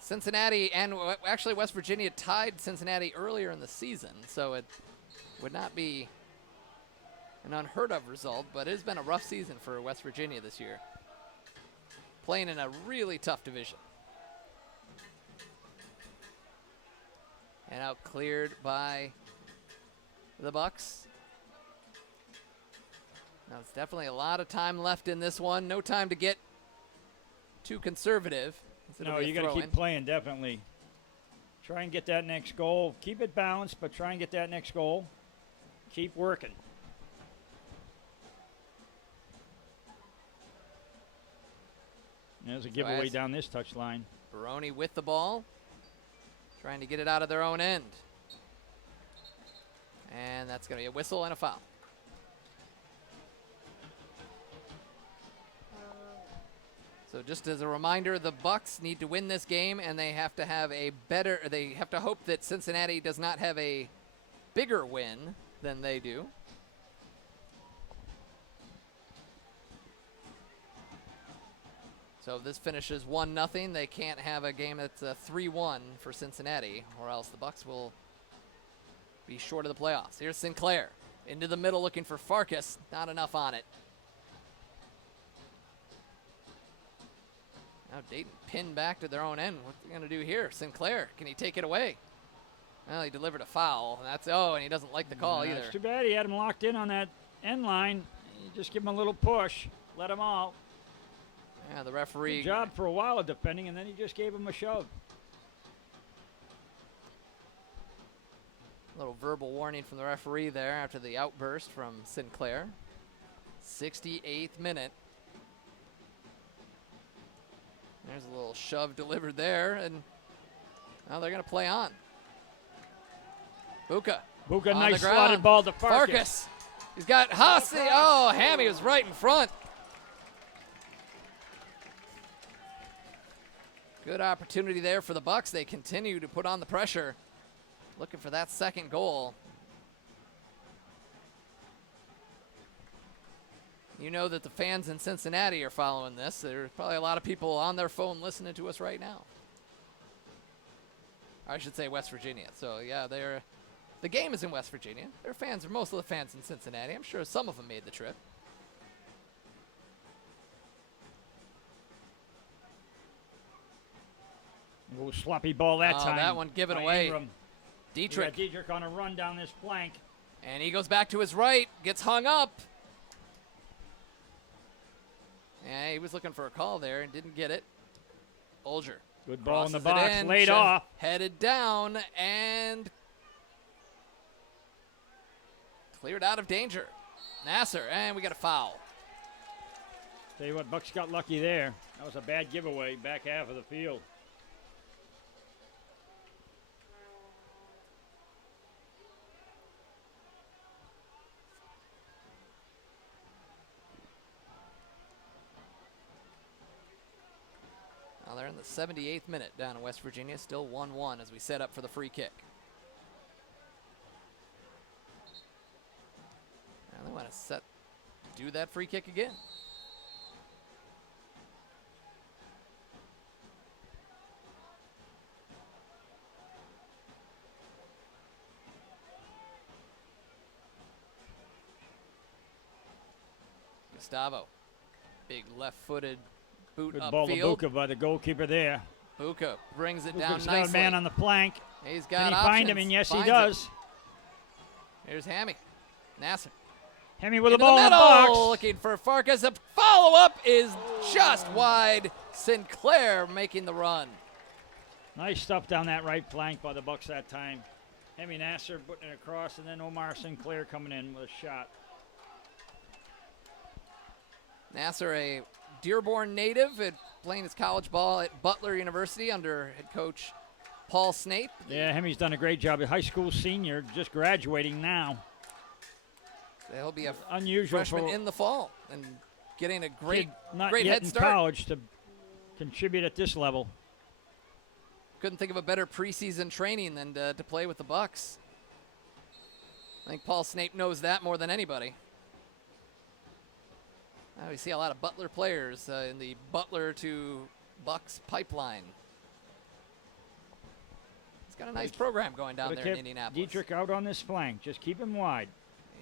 Cincinnati and actually West Virginia tied Cincinnati earlier in the season, so it would not be an unheard of result, but it has been a rough season for West Virginia this year. Playing in a really tough division. And out cleared by the Bucks. Now, it's definitely a lot of time left in this one. No time to get too conservative. No, you got to keep playing, definitely. Try and get that next goal. Keep it balanced, but try and get that next goal. Keep working. There's a giveaway as- down this touchline. Baroni with the ball, trying to get it out of their own end. And that's going to be a whistle and a foul. So just as a reminder, the Bucks need to win this game, and they have to have they have to hope that Cincinnati does not have a bigger win than they do. So if this finishes 1-0, they can't have a game that's a 3-1 for Cincinnati, or else the Bucks will be short of the playoffs. Here's Sinclair into the middle looking for Farkas. Not enough on it. Now Dayton pinned back to their own end. What's he going to do here? Sinclair, can he take it away? Well, he delivered a foul. And he doesn't like the call either. It's too bad he had him locked in on that end line. You just give him a little push, let him out. Yeah, the referee. Good job for a while of defending, and then he just gave him a shove. A little verbal warning from the referee there after the outburst from Sinclair. 68th minute. There's a little shove delivered there, and now they're going to play on. Buka. Buka, on nice the ground. slotted ball to Farkas. Farkas. He's got Hasse. Oh, Hammy was right in front. Good opportunity there for the Bucks. They continue to put on the pressure, looking for that second goal. You know that the fans in Cincinnati are following this. There's probably a lot of people on their phone listening to us right now. I should say West Virginia. So, yeah, they're The game is in West Virginia. There are fans, most of the fans in Cincinnati. I'm sure some of them made the trip. Ooh, sloppy ball that Oh, time. that one given by away. Ingram. Dietrich. Yeah, Dietrich on a run down this flank. And he goes back to his right, gets hung up. Yeah, he was looking for a call there and didn't get it. Bolger. Good ball in the crosses it box, in, laid off. Headed down and cleared out of danger. Nasser, and we got a foul. Tell you what, Bucks got lucky there. That was a bad giveaway, back half of the field. Now they're in the 78th minute down in West Virginia, still 1-1 as we set up for the free kick. Now they want to do that free kick again. Gustavo, big left-footed boot Good ball to upfield. Buka by the goalkeeper there. Buka brings it Buka's down got nicely. a man on the flank. He's got Can he options. find him? And yes, he Finds does. him. Here's Hammy. Nasser. Hemi with Into the ball the in the middle, box. looking for Farkas. The follow-up is just wide. Sinclair making the run. Nice stuff down that right flank by the Bucks that time. Hemi Nasser putting it across, and then Omar Sinclair coming in with a shot. Nasser, a Dearborn native, playing his college ball at Butler University under head coach Paul Snape. Yeah, Hemi's done a great job. A high school senior, just graduating now. He'll be a Unusual freshman for in the fall and getting a great, kid not great yet head in start. college to contribute at this level. Couldn't think of a better preseason training than to play with the Bucks. I think Paul Snape knows that more than anybody. We see a lot of Butler players in the Butler to Bucks pipeline. He's got a nice program going down Could've there in kept Indianapolis. Dietrich out on this flank. Just keep him wide.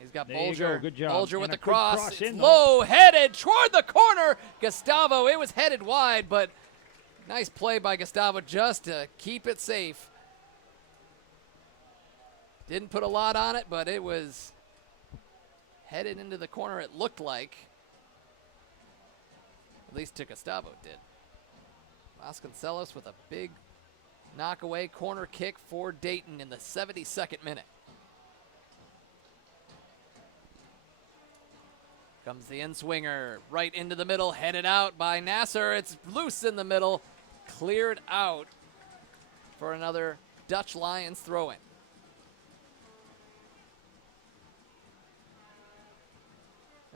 He's got There you Bolger. go. Good job. Bolger with And the a good cross. cross It's in, though. low headed toward the corner. Gustavo, it was headed wide, but nice play by Gustavo just to keep it safe. Didn't put a lot on it, but it was headed into the corner, it looked like. At least to Gustavo did. Vasconcelos with a big knockaway corner kick for Dayton in the 72nd minute. Comes the in-swinger right into the middle, headed out by Nasser. It's loose in the middle, cleared out for another Dutch Lions throw-in.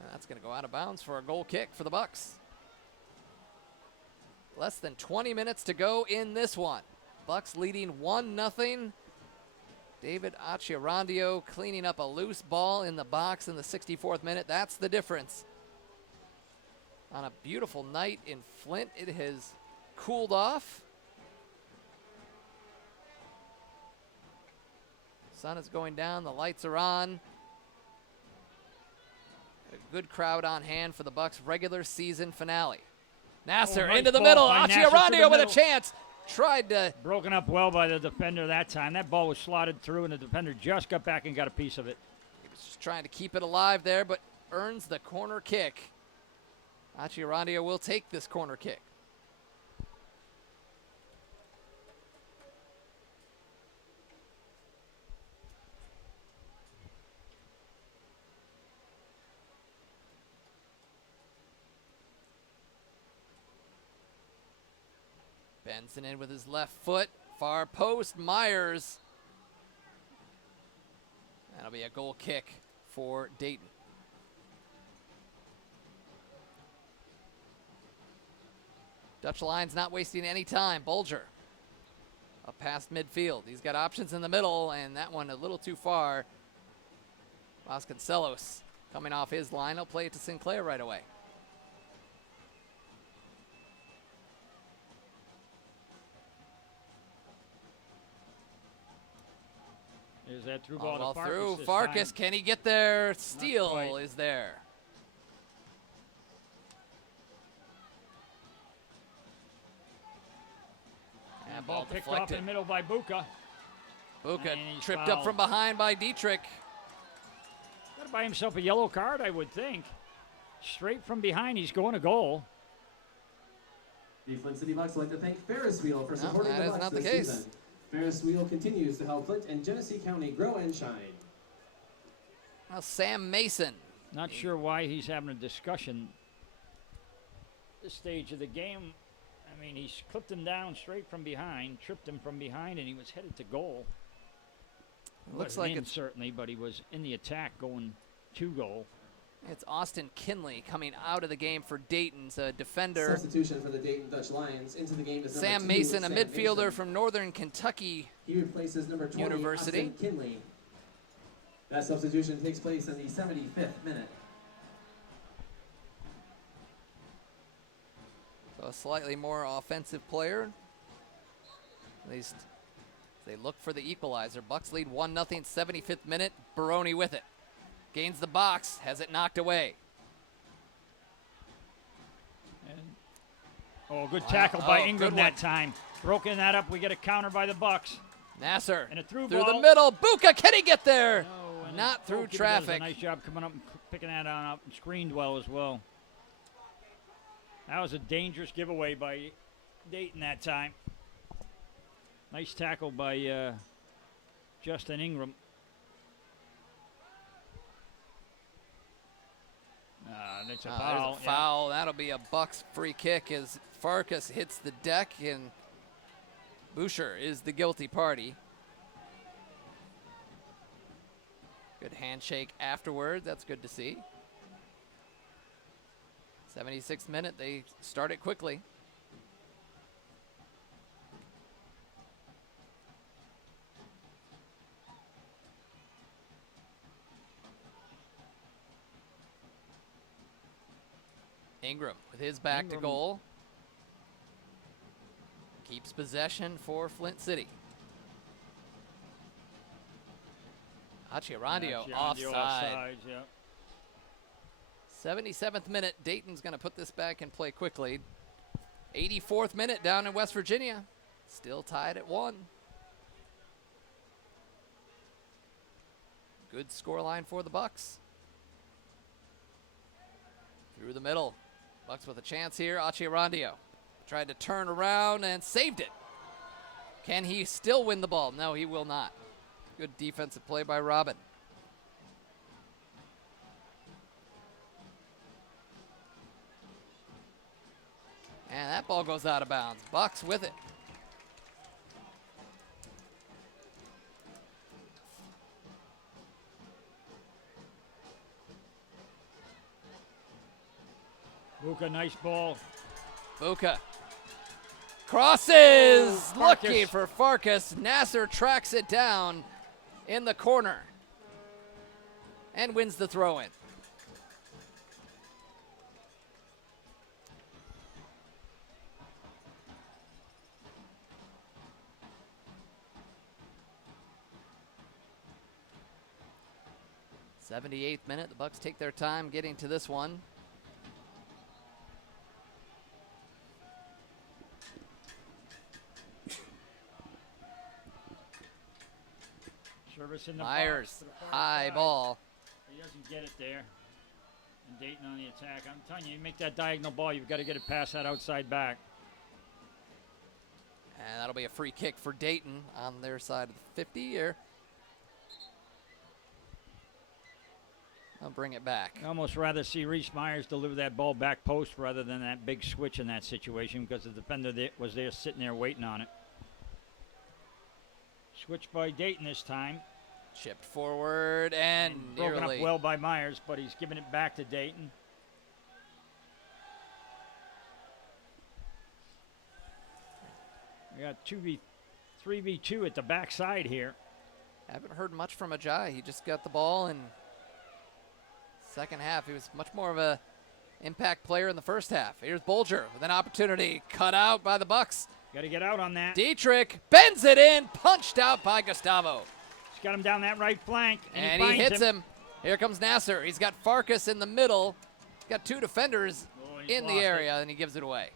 And that's going to go out of bounds for a goal kick for the Bucks. Less than 20 minutes to go in this one. Bucks leading 1-0. David Acciarandio cleaning up a loose ball in the box in the 64th minute. That's the difference. On a beautiful night in Flint, it has cooled off. Sun is going down, the lights are on. A good crowd on hand for the Bucks' regular season finale. Nasser nice into the ball middle. by Nasser to the Acciarandio with a middle. chance. Tried to. Broken up well by the defender that time. That ball was slotted through, and the defender just got back and got a piece of it. He was just trying to keep it alive there, but earns the corner kick. Acciarandio will take this corner kick. Benson in with his left foot. Far post, Myers. That'll be a goal kick for Dayton. Dutch Lions not wasting any time. Bolger up past midfield. He's got options in the middle, and that one a little too far. Vasconcelos coming off his line. He'll play it to Sinclair right away. There's There's that through Ball ball to Farkas through. this Farkas, time. can he get there? quite. Steele is there. And Ball ball picked off in deflected. the middle by Buka. Buka And he's tripped up fouled. from behind by Dietrich. Got to buy himself a yellow card, I would think. Straight from behind, he's going to goal. The Flint City Bucks would like to thank Ferris Wheel for supporting that the is Bucks not the this case. season. Ferris Wheel continues to help Flint and Genesee County grow and shine. Now Sam Mason. Not sure why he's having a discussion this stage of the game. I mean, he's clipped him down straight from behind, tripped him from behind, and he was headed to goal. Looks Wasn't like in, it's certainly, but he was in the attack going to goal. It's Austin Kinley coming out of the game for Dayton's a defender. Substitution for the Dayton Dutch Lions. Into the game is number Sam 2, Mason, a Sam midfielder Mason. from Northern Kentucky. He replaces number 20, University. Austin Kinley. That substitution takes place in the 75th minute. So a slightly more offensive player. At least they look for the equalizer. Bucks lead 1-0, 75th minute. Baroni with it. Gains the box, has it knocked away. And, oh, good tackle by Oh, Ingram good that one. time. Broken that up. We get a counter by the Bucks. Nasser And a through through ball. the middle. Buka, can he get there? No, and Not through goalkeeper does traffic. A nice job coming up and picking that on up and screened well as well. That was a dangerous giveaway by Dayton that time. Nice tackle by Justin Ingram. That's a There's foul. a foul. That'll be a Bucks free kick as Farkas hits the deck and Boucher is the guilty party. Good handshake afterward. That's good to see. 76th minute. They start it quickly. Ingram with his back to Ingram. goal. Keeps possession for Flint City. Achirandio Yeah, offside. yeah. 77th minute. Dayton's going to put this back in play quickly. 84th minute down in West Virginia. Still tied at 1. Good scoreline for the Bucks. Through the middle. Bucks with a chance here. Achirandio tried to turn around and saved it. Can he still win the ball? No, he will not. Good defensive play by Robin. And that ball goes out of bounds. Bucks with it. Buka, nice ball. Buka crosses, Farkas. looking for Farkas. Nasser tracks it down in the corner and wins the throw-in. '78th minute. The Bucks take their time getting to this one. Service in the Myers, box to the far high side. ball. He doesn't get it there. And Dayton on the attack. I'm telling you, you make that diagonal ball, you've got to get it past that outside back. And that'll be a free kick for Dayton on their side of the 50 here. I'll bring it back. I almost rather see Reese Myers deliver that ball back post rather than that big switch in that situation because the defender was there sitting there waiting on it. Switch by Dayton this time. Chipped forward and broken nearly. up well by Myers, but he's giving it back to Dayton. We got 3v2 at the backside here. Haven't heard much from Ajay. He just got the ball in second half. He was much more of a impact player in the first half. Here's Bolger with an opportunity cut out by the Bucks. Got to get out on that. Dietrich bends it in, punched out by Gustavo. got him down that right flank. And he he finds hits him. Here comes Nasser. He's got Farkas in the middle. He's got 2 defenders Oh, he's in the lost area, and he gives it away.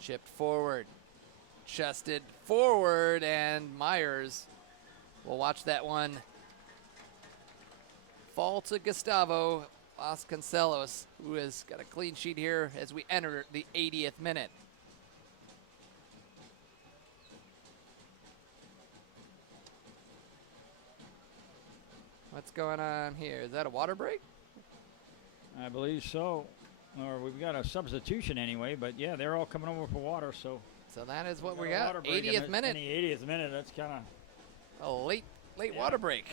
Chipped forward. Chested forward, and Myers will watch that one fall to Gustavo Vasconcelos, who has got a clean sheet here as we enter the 80th minute. What's going on here? Is that a water break? I believe so. Or we've got a substitution anyway, but yeah, they're all coming over for water, so. So that is what we a got. water break in 80th minute. In the 80th minute, that's kind of. A late Yeah. water break.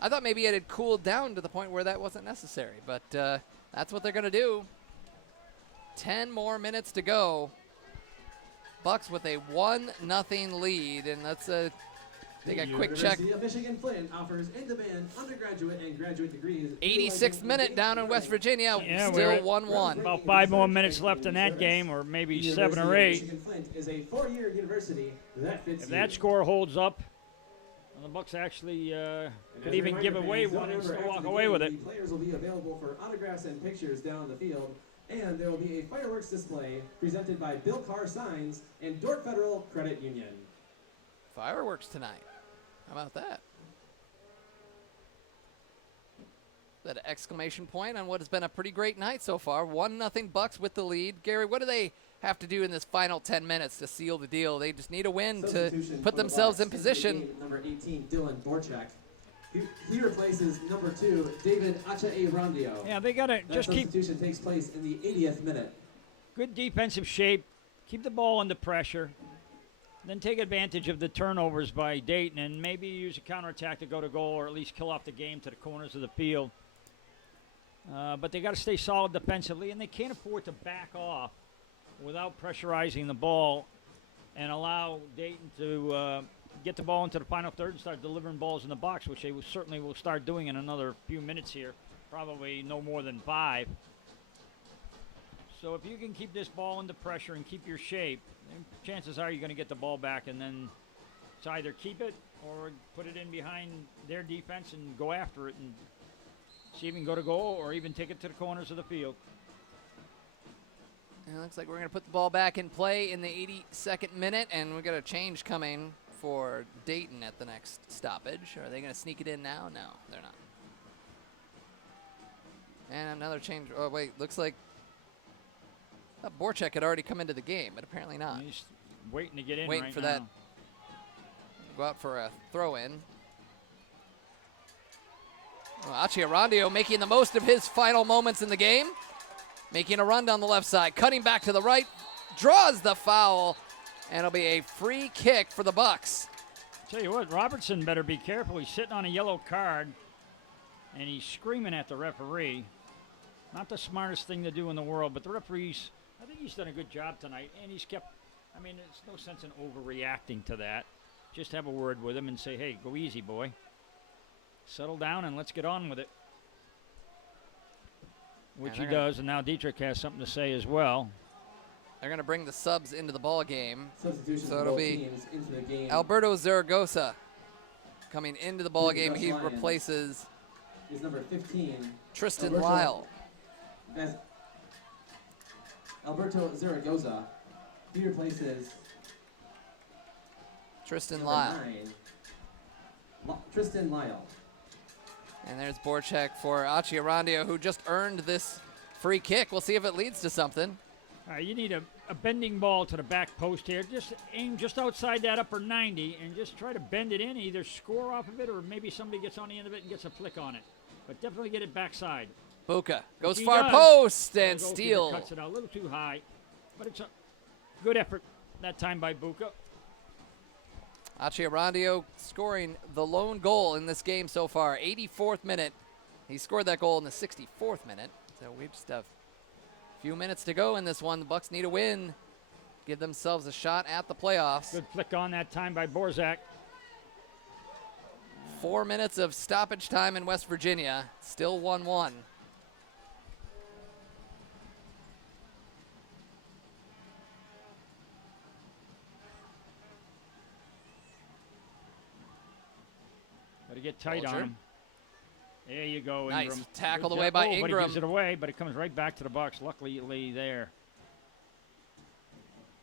I thought maybe it had cooled down to the point where that wasn't necessary, but that's what they're going to do. 10 more minutes to go. Bucks with a 1-0 lead, and that's a take a quick check. University of Michigan Flint offers in-demand undergraduate and graduate degrees. 86th minute down in West Virginia, Yeah, still we're at 1-1. about 5 more minutes left in that game, or maybe 7 or 8. Michigan Flint is a 4-year university that fits If that you. score holds up, the Bucks actually could even give away one and still walk away with it. The players will be available for autographs and pictures down the field, and there will be a fireworks display presented by Bill Carr Signs and Dork Federal Credit Union. Fireworks tonight. How about that? That exclamation point on what has been a pretty great night so far. 1-0 Bucks with the lead. Gary, what do they have to do in this final 10 minutes to seal the deal? They just need a win to Substitution put for the themselves in Bucks position. is number 18, Dylan Borchak. He replaces number 2, David Acha-A-Randio. Yeah, they got to That just keep substitution takes place in the 80th minute. good defensive shape, keep the ball under pressure, then take advantage of the turnovers by Dayton and maybe use a counterattack to go to goal or at least kill off the game to the corners of the field. But they got to stay solid defensively, and they can't afford to back off without pressurizing the ball and allow Dayton to get the ball into the final third and start delivering balls in the box, which they certainly will start doing in another few minutes here, probably no more than 5. So if you can keep this ball under pressure and keep your shape, then chances are you're going to get the ball back, and then it's either keep it or put it in behind their defense and go after it and see if you can go to goal or even take it to the corners of the field. It looks like we're going to put the ball back in play in the 82nd minute, and we've got a change coming for Dayton at the next stoppage. Are they going to sneak it in now? No, they're not. And another change. Oh, wait, looks like Borchak had already come into the game, but apparently not. He's waiting to get in Waiting right for now. that. Go out for a throw-in. Achi-Arandio making the most of his final moments in the game. Making a run down the left side, cutting back to the right, draws the foul, and it'll be a free kick for the Bucks. Tell you what, Robertson better be careful. He's sitting on a yellow card, and he's screaming at the referee. Not the smartest thing to do in the world, but the referee's, I think he's done a good job tonight, and he's kept, I mean, there's no sense in overreacting to that. Just have a word with him and say, hey, go easy, boy. Settle down and let's get on with it. Which he does, and now Dietrich has something to say as well. They're going to bring the subs into the ball game. Substitution So for it'll both be teams into the game. Alberto Zaragoza coming into the ball Into the game. Dutch He Lions. replaces is number 15, Tristan Alberto- Lyle. As Alberto Zaragoza. He replaces Tristan number Lyle. 9, Tristan Lyle. And there's Borchak for Achi-Arandio, who just earned this free kick. We'll see if it leads to something. You need a bending ball to the back post here. Just aim just outside that upper 90 and just try to bend it in. Either score off of it or maybe somebody gets on the end of it and gets a flick on it. But definitely get it backside. Buka goes He far does. post and The goalkeeper steal. cuts it out a little too high. But it's a good effort that time by Buka. Achi-Arandio scoring the lone goal in this game so far. 84th minute. He scored that goal in the 64th minute. So we just have a few minutes to go in this one. The Bucks need a win. Give themselves a shot at the playoffs. Good flick on that time by Borzak. 4 minutes of stoppage time in West Virginia. Still 1-1. get tight on Bulger. him. There you go, Nice Ingram. tackled Good away job. by But he Ingram. gives it away, but it comes right back to the Bucks. Luckily there.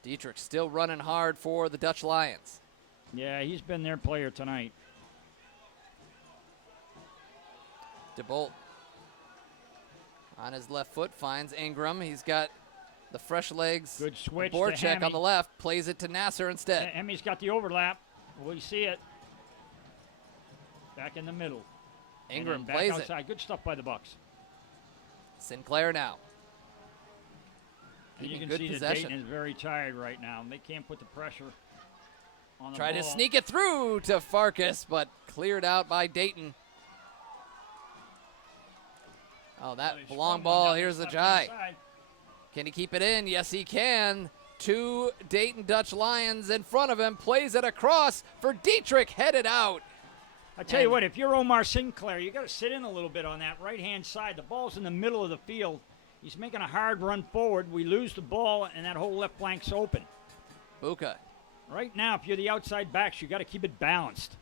Dietrich still running hard for the Dutch Lions. Yeah, he's been their player tonight. DeBolt on his left foot finds Ingram. He's got the fresh legs. Good switch to Borchek on Hammy. the left plays it to Nasser instead. Hemmy's got the overlap. We see it. Back in the middle. Ingram And then back plays outside. it. Good stuff by the Bucks. Sinclair now. And you Keeping can good see that possession. Dayton is very tired right now. They can't put the pressure on the Tried ball. to sneak it through to Farkas, but cleared out by Dayton. Oh, that They long sprung one ball. down Here's the left Jai. side. Can he keep it in? Yes, he can. Two Dayton Dutch Lions in front of him. Plays it across for Dietrich. Headed out. I tell you And- what, if you're Omar Sinclair, you got to sit in a little bit on that right-hand side. The ball's in the middle of the field. He's making a hard run forward. We lose the ball, and that whole left flank's open. Buka. Right now, if you're the outside backs, you got to keep it balanced.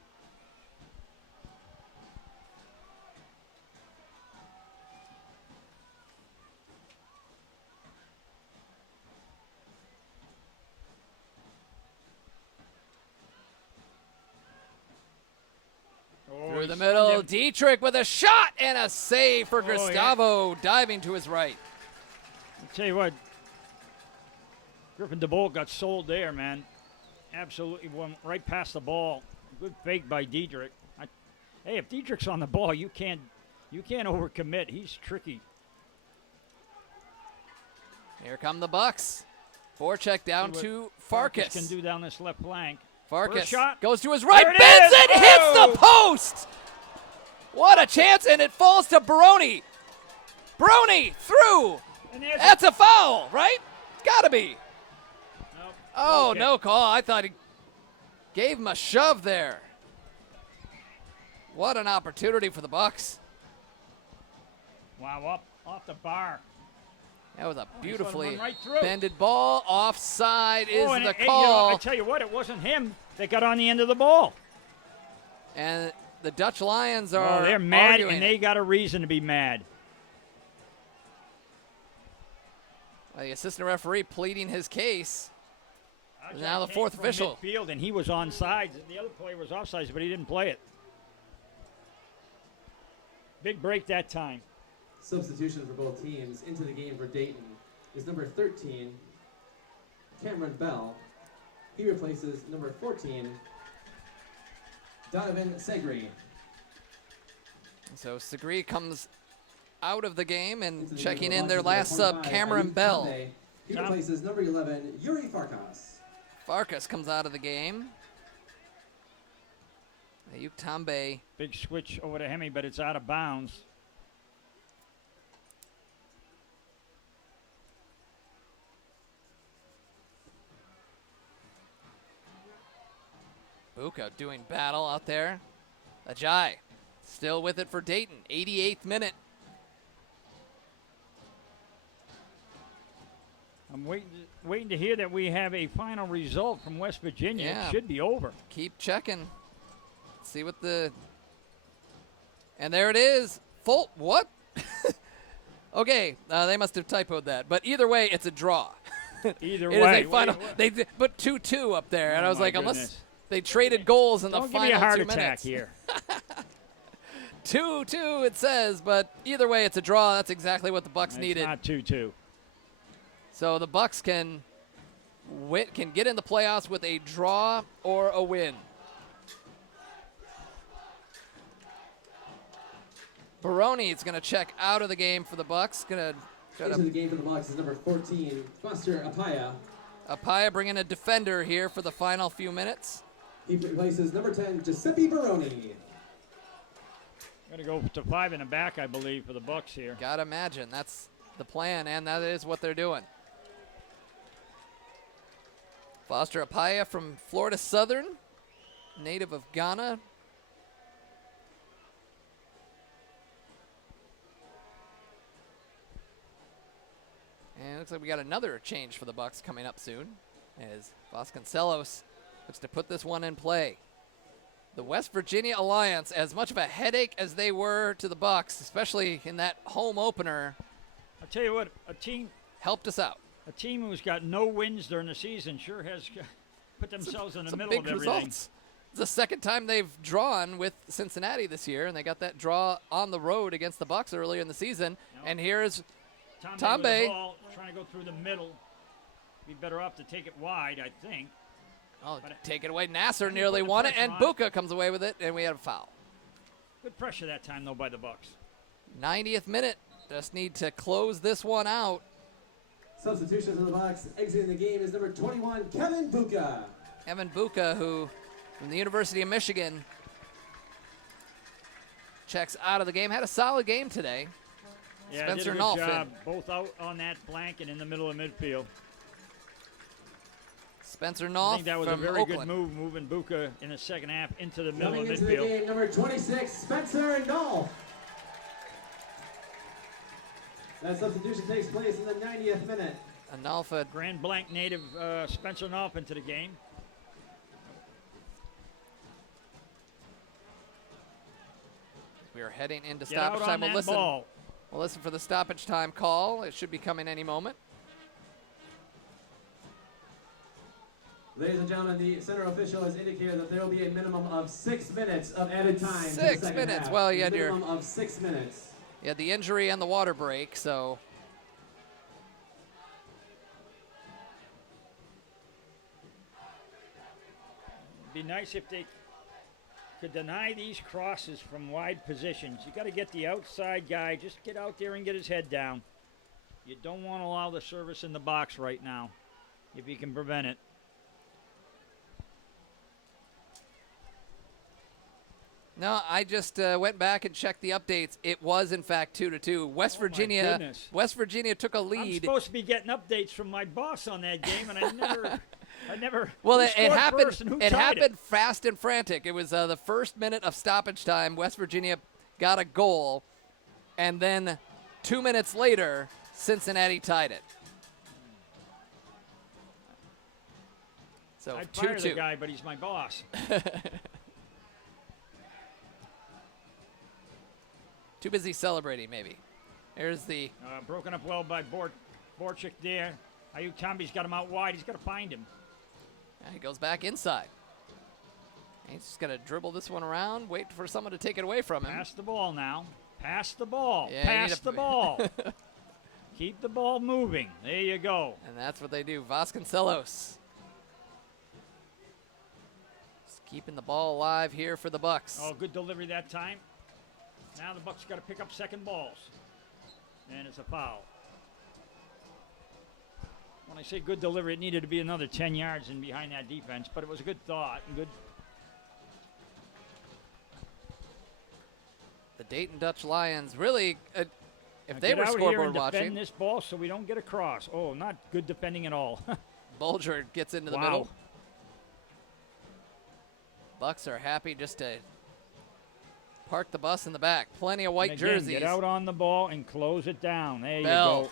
Oh, Through he the stunned middle. him. Dietrich with a shot and a save for Oh, yeah. Gustavo diving to his right. I tell you what, Griffin DeBolt got sold there, man. Absolutely went right past the ball. Good fake by Dietrich. Hey, if Dietrich's on the ball, you can't overcommit. He's tricky. Here come the Bucks. Borchek down See to what Farkas. can do down this left flank. Farkas First shot. goes to his right, There it bends is. it, hits Oh. the post. What a chance, and it falls to Baroni. Baroni through. And there's That's a foul, right? Gotta be. Nope. Oh, Okay. no call. I thought he gave him a shove there. What an opportunity for the Bucks. Wow, up off the bar. That was a let him beautifully run right through. bended ball. Offside is and the hey, call. I tell you what, it wasn't him that got on the end of the ball. And the Dutch Lions are Oh, they're mad, arguing and it. they got a reason to be mad. Well, the assistant referee pleading his case. Actually, Now it the came fourth from official. midfield, and he was onside. The other player was offsides, but he didn't play it. Big break that time. Substitution for both teams into the game for Dayton is number 13, Cameron Bell. He replaces number 14, Donovan Segri. So Segri comes out of the game and Into the checking game in for their Washington, last number sub, 25, Cameron Ayuk Bell. Tambe. He Tom- replaces number 11, Yuri Farkas. Farkas comes out of the game. Ayuk Tambe. Big switch over to Hemi, but it's out of bounds. Buka doing battle out there. Ajay still with it for Dayton. 88th minute. I'm waiting to hear that we have a final result from West Virginia. Yeah. It should be over. Keep checking. See what the. And there it is. Full. What? Okay, they must have typoed that. But either way, it's a draw. Either It is way. a final. What- They put 2-2 up there, and Oh, I was my like, unless goodness. they traded goals in the Don't give final me a heart 2 attack minutes. here. 2-2 it says, but either way, it's a draw. That's exactly what the Bucks It's needed. not 2-2. So the Bucks can get in the playoffs with a draw or a win. Baroni is going to check out of the game for the Bucks. Going to Into the game for the Bucks is number 14, Foster Apaya. Apaya bringing a defender here for the final few minutes. He replaces number 10, Giuseppe Baroni. Going to go to 5 in the back, I believe, for the Bucks here. Got to imagine that's the plan, and that is what they're doing. Foster Apaya from Florida Southern, native of Ghana. And it looks like we got another change for the Bucks coming up soon, as Vasconcelos looks to put this one in play. The West Virginia Alliance, as much of a headache as they were to the Bucks, especially in that home opener, I'll tell you what, a team helped us out. who's got no wins during the season sure has put themselves in the Some middle big of everything. results. It's the second time they've drawn with Cincinnati this year, and they got that draw on the road against the Bucks earlier in the season. Yep. And here's Tombe with the Tombe. ball, trying to go through the middle. Be better off to take it wide, I think. take it away. Nasser And he nearly put the won it, pressure and on. Buka comes away with it, and we had a foul. Good pressure that time, though, by the Bucks. 90th minute. Just need to close this one out. Substitutions in the box. Exiting the game is number 21, Kevin Buka. Evan Buka, who from the University of Michigan, checks out of the game. Had a solid game today. Yeah, Spencer did a good Nolfin. job, both out on that blanket in the middle of midfield. Spencer I Nolf think that was a from very Oakland. good move, moving Buka in the second half into the middle Coming of into the midfield. game, number 26, Spencer Nolf. That substitution takes place in the 90th minute. Analfa Grand Blanc native Spencer Knopf into the game. We are heading into Get out stoppage on time. that We'll listen. ball. We'll listen for the stoppage time call. It should be coming any moment. Ladies and gentlemen, the center official has indicated that there will be a minimum of 6 minutes of added time. to the 6 second minutes. half. Well, you had minimum of 6 minutes. You had the injury and the water break, so It'd be nice if they could deny these crosses from wide positions. You got to get the outside guy. Just get out there and get his head down. You don't want to allow the service in the box right now, if you can prevent it. no. I just went back and checked the updates. It was in fact 2-2. West Oh, my Virginia. goodness. West Virginia took a I'm lead. supposed to be getting updates from my boss on that game, and I never. Well, who it scored happened. first and who It tied happened fast and frantic. It was the first minute of stoppage time. West Virginia got a goal, and then 2 minutes later, Cincinnati tied it. So I'd fire the 2-2. guy, but he's my boss. Too busy celebrating, maybe. Here's the Broken up well by Borchik there. Ayuk Tomby's got him out wide. He's got to find him. he goes back inside. He's just gonna dribble this one around, wait for someone to take it away from him. Pass the ball now. Pass the ball. Yeah, you need Pass to- the ball. Keep the ball moving. There you go. And that's what they do. Vasconcelos. Just keeping the ball alive here for the Bucks. Oh, good delivery that time. Now the Bucks got to pick up second balls. And it's a foul. When I say good delivery, it needed to be another 10 yards in behind that defense, but it was a good thought. And good. The Dayton Dutch Lions really, if they Get were out here scoreboard and defend watching, this ball so we don't get a cross. Oh, not good defending at all. Bulger gets into the Wow. middle. Bucks are happy just to park the bus in the back. Plenty of white And again, jerseys. Get out on the ball and close it down. There Bell you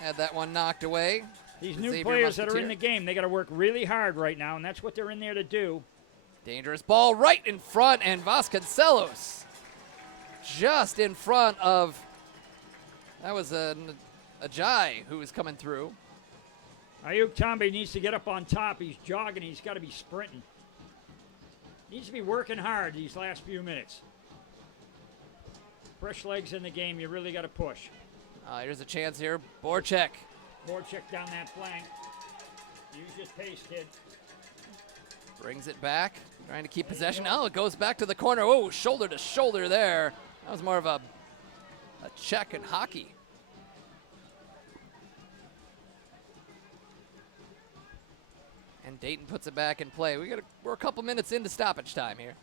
go. had that one knocked away. These The new Xavier players that are in Musketeer. the game, they got to work really hard right now, and that's what they're in there to do. Dangerous ball right in front, and Vasconcelos just in front of, that was a Ajay who was coming through. Ayuk Tombe needs to get up on top. He's jogging. He's got to be sprinting. Needs to be working hard these last few minutes. Fresh legs in the game. You really got to push. Here's a chance here. Borchek. Borchek down that flank. Use your pace, kid. Brings it back, trying to keep possession. Oh, it goes back to the corner. Oh, shoulder to shoulder there. That was more of a check in hockey. And Dayton puts it back in play. We're a couple minutes into stoppage time here.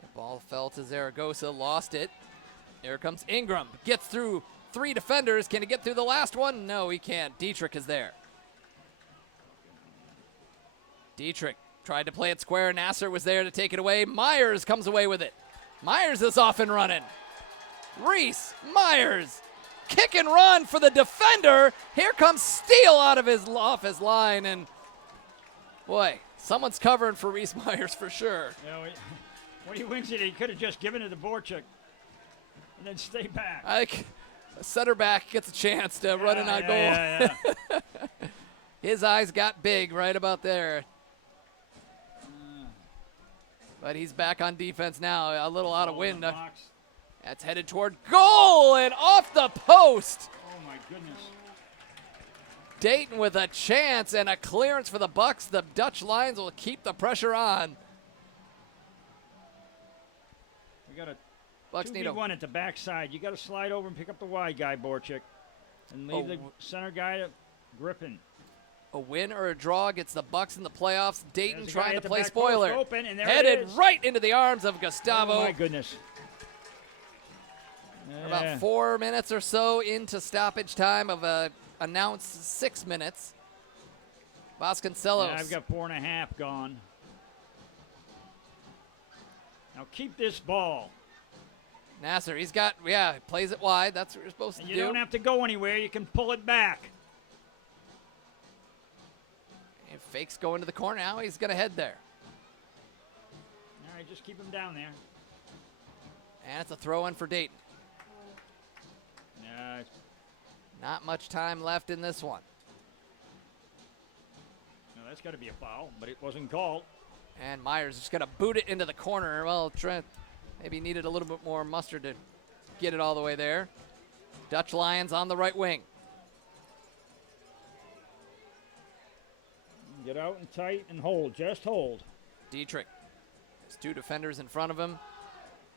The ball fell to Zaragoza, lost it. Here comes Ingram. Gets through 3 defenders. Can he get through the last one? No, he can't. Dietrich is there. Dietrich tried to play it square. Nasser was there to take it away. Myers comes away with it. Myers is off and running. Reese Myers, kick and run for the defender. Here comes Steele off his line, and boy, someone's covering for Reese Myers for sure. You know, when he wins it, he could have just given it to Borchuk and then stay back. I think a center back gets a chance to run in on goal. Yeah. His eyes got big right about there. But he's back on defense now, a little out of wind. That's headed toward goal and off the post. Oh, my goodness. Dayton with a chance and a clearance for the Bucks. The Dutch Lions will keep the pressure on. We got a Bucks need a 2v1 at the backside. You got to slide over and pick up the wide guy, Borchuk, and leave the center guy to Griffin. A win or a draw gets the Bucks in the playoffs. Dayton There's a guy trying at to the play back post spoiler. open, and there Headed it is. right into the arms of Gustavo. Oh, my goodness. We're about 4 minutes or so into stoppage time of a announced 6 minutes. Vasconcelos. Yeah, I've got 4.5 gone. Now keep this ball. Nasser, plays it wide. That's what you're supposed And to you do. don't have to go anywhere. You can pull it back. And Fake's going to the corner. Now he's going to head there. All right, just keep him down there. And it's a throw in for Dayton. Not much time left in this one. No, that's got to be a foul, but it wasn't called. And Myers is going to boot it into the corner. Well, Trent maybe needed a little bit more mustard to get it all the way there. Dutch Lions on the right wing. Get out and tight and hold. Just hold. Dietrich. There's 2 defenders in front of him.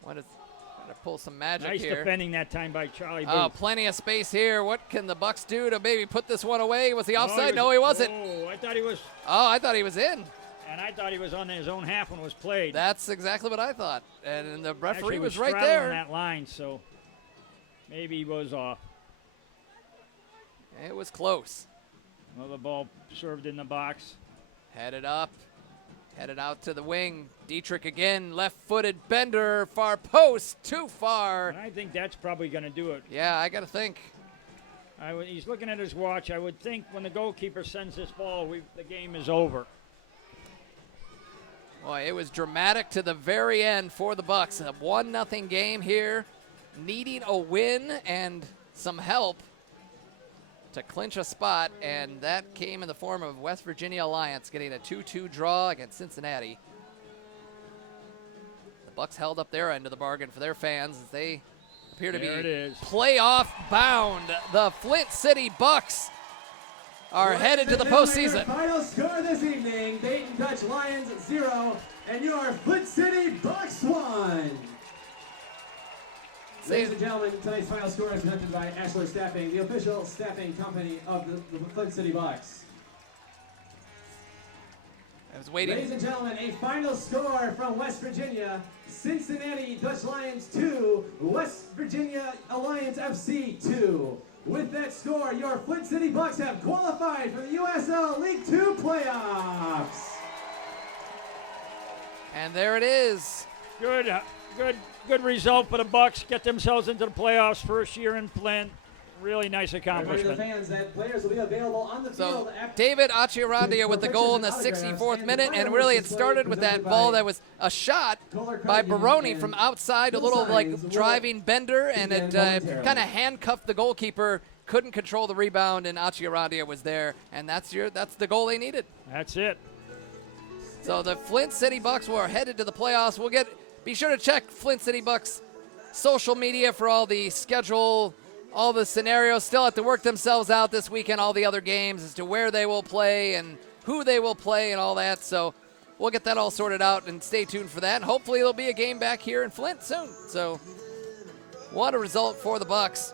Trying to pull some magic Nice here. defending that time by Charlie Booth. Oh, plenty of space here. What can the Bucks do to maybe put this one away? Was he offside? No, he wasn't. Oh, I thought he was. Oh, I thought he was in. And I thought he was on his own half when it was played. That's exactly what I thought. And the referee Actually, was right straddling there. that line, so maybe he was off. It was close. Another ball served in the box. Headed up. Headed out to the wing. Dietrich again, left-footed bender, far post, too far. And I think that's probably going to do it. Yeah, I got to think. He's looking at his watch. I would think when the goalkeeper sends this ball, the game is over. Boy, it was dramatic to the very end for the Bucks. A 1-0 game here, needing a win and some help to clinch a spot, and that came in the form of West Virginia Alliance getting a 2-2 draw against Cincinnati. The Bucks held up their end of the bargain for their fans as they appear to There it be is. playoff bound. The Flint City Bucks are headed to the postseason. Final score this evening: Dayton Dutch Lions 0, and your Flint City Bucks 1. Ladies and gentlemen, tonight's final score is presented by Ashler Staffing, the official staffing company of the Flint City Bucks. I was waiting. Ladies and gentlemen, a final score from West Virginia: Cincinnati Dutch Lions 2, West Virginia Alliance FC 2. With that score, your Flint City Bucks have qualified for the USL League 2 playoffs. And there it is. Good result for the Bucks. Get themselves into the playoffs first year in Flint. Really nice accomplishment. The fans that players will be available on the So field after David Achiarandia with the goal in the 64th minute, and really it started with that ball that was a shot by Baroni from outside, a little like driving bender, and it kind of handcuffed the goalkeeper, couldn't control the rebound, and Achiarandia was there, and that's the goal they needed. That's it. So the Flint City Bucks were headed to the playoffs. Be sure to check Flint City Bucks social media for all the schedule, all the scenarios. Still have to work themselves out this weekend, all the other games as to where they will play and who they will play and all that. So we'll get that all sorted out, and stay tuned for that. And hopefully there'll be a game back here in Flint soon. So what a result for the Bucks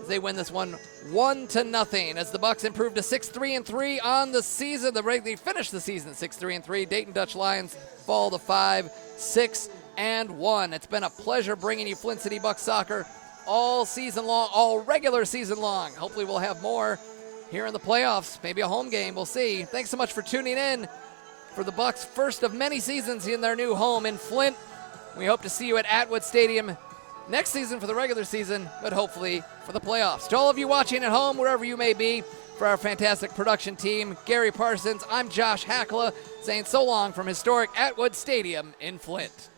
as they win this one 1-0 as the Bucks improved to 6-3-3 on the season. They finished the season 6-3-3. Dayton Dutch Lions fall to 5-6-1. It's been a pleasure bringing you Flint City Bucks soccer all season long, all regular season long. Hopefully we'll have more here in the playoffs, maybe a home game. We'll see. Thanks so much for tuning in for the Bucks' first of many seasons in their new home in Flint. We hope to see you at Atwood Stadium next season for the regular season, but hopefully for the playoffs. To all of you watching at home, wherever you may be, for our fantastic production team, Gary Parsons, I'm Josh Hackla, saying so long from historic Atwood Stadium in Flint.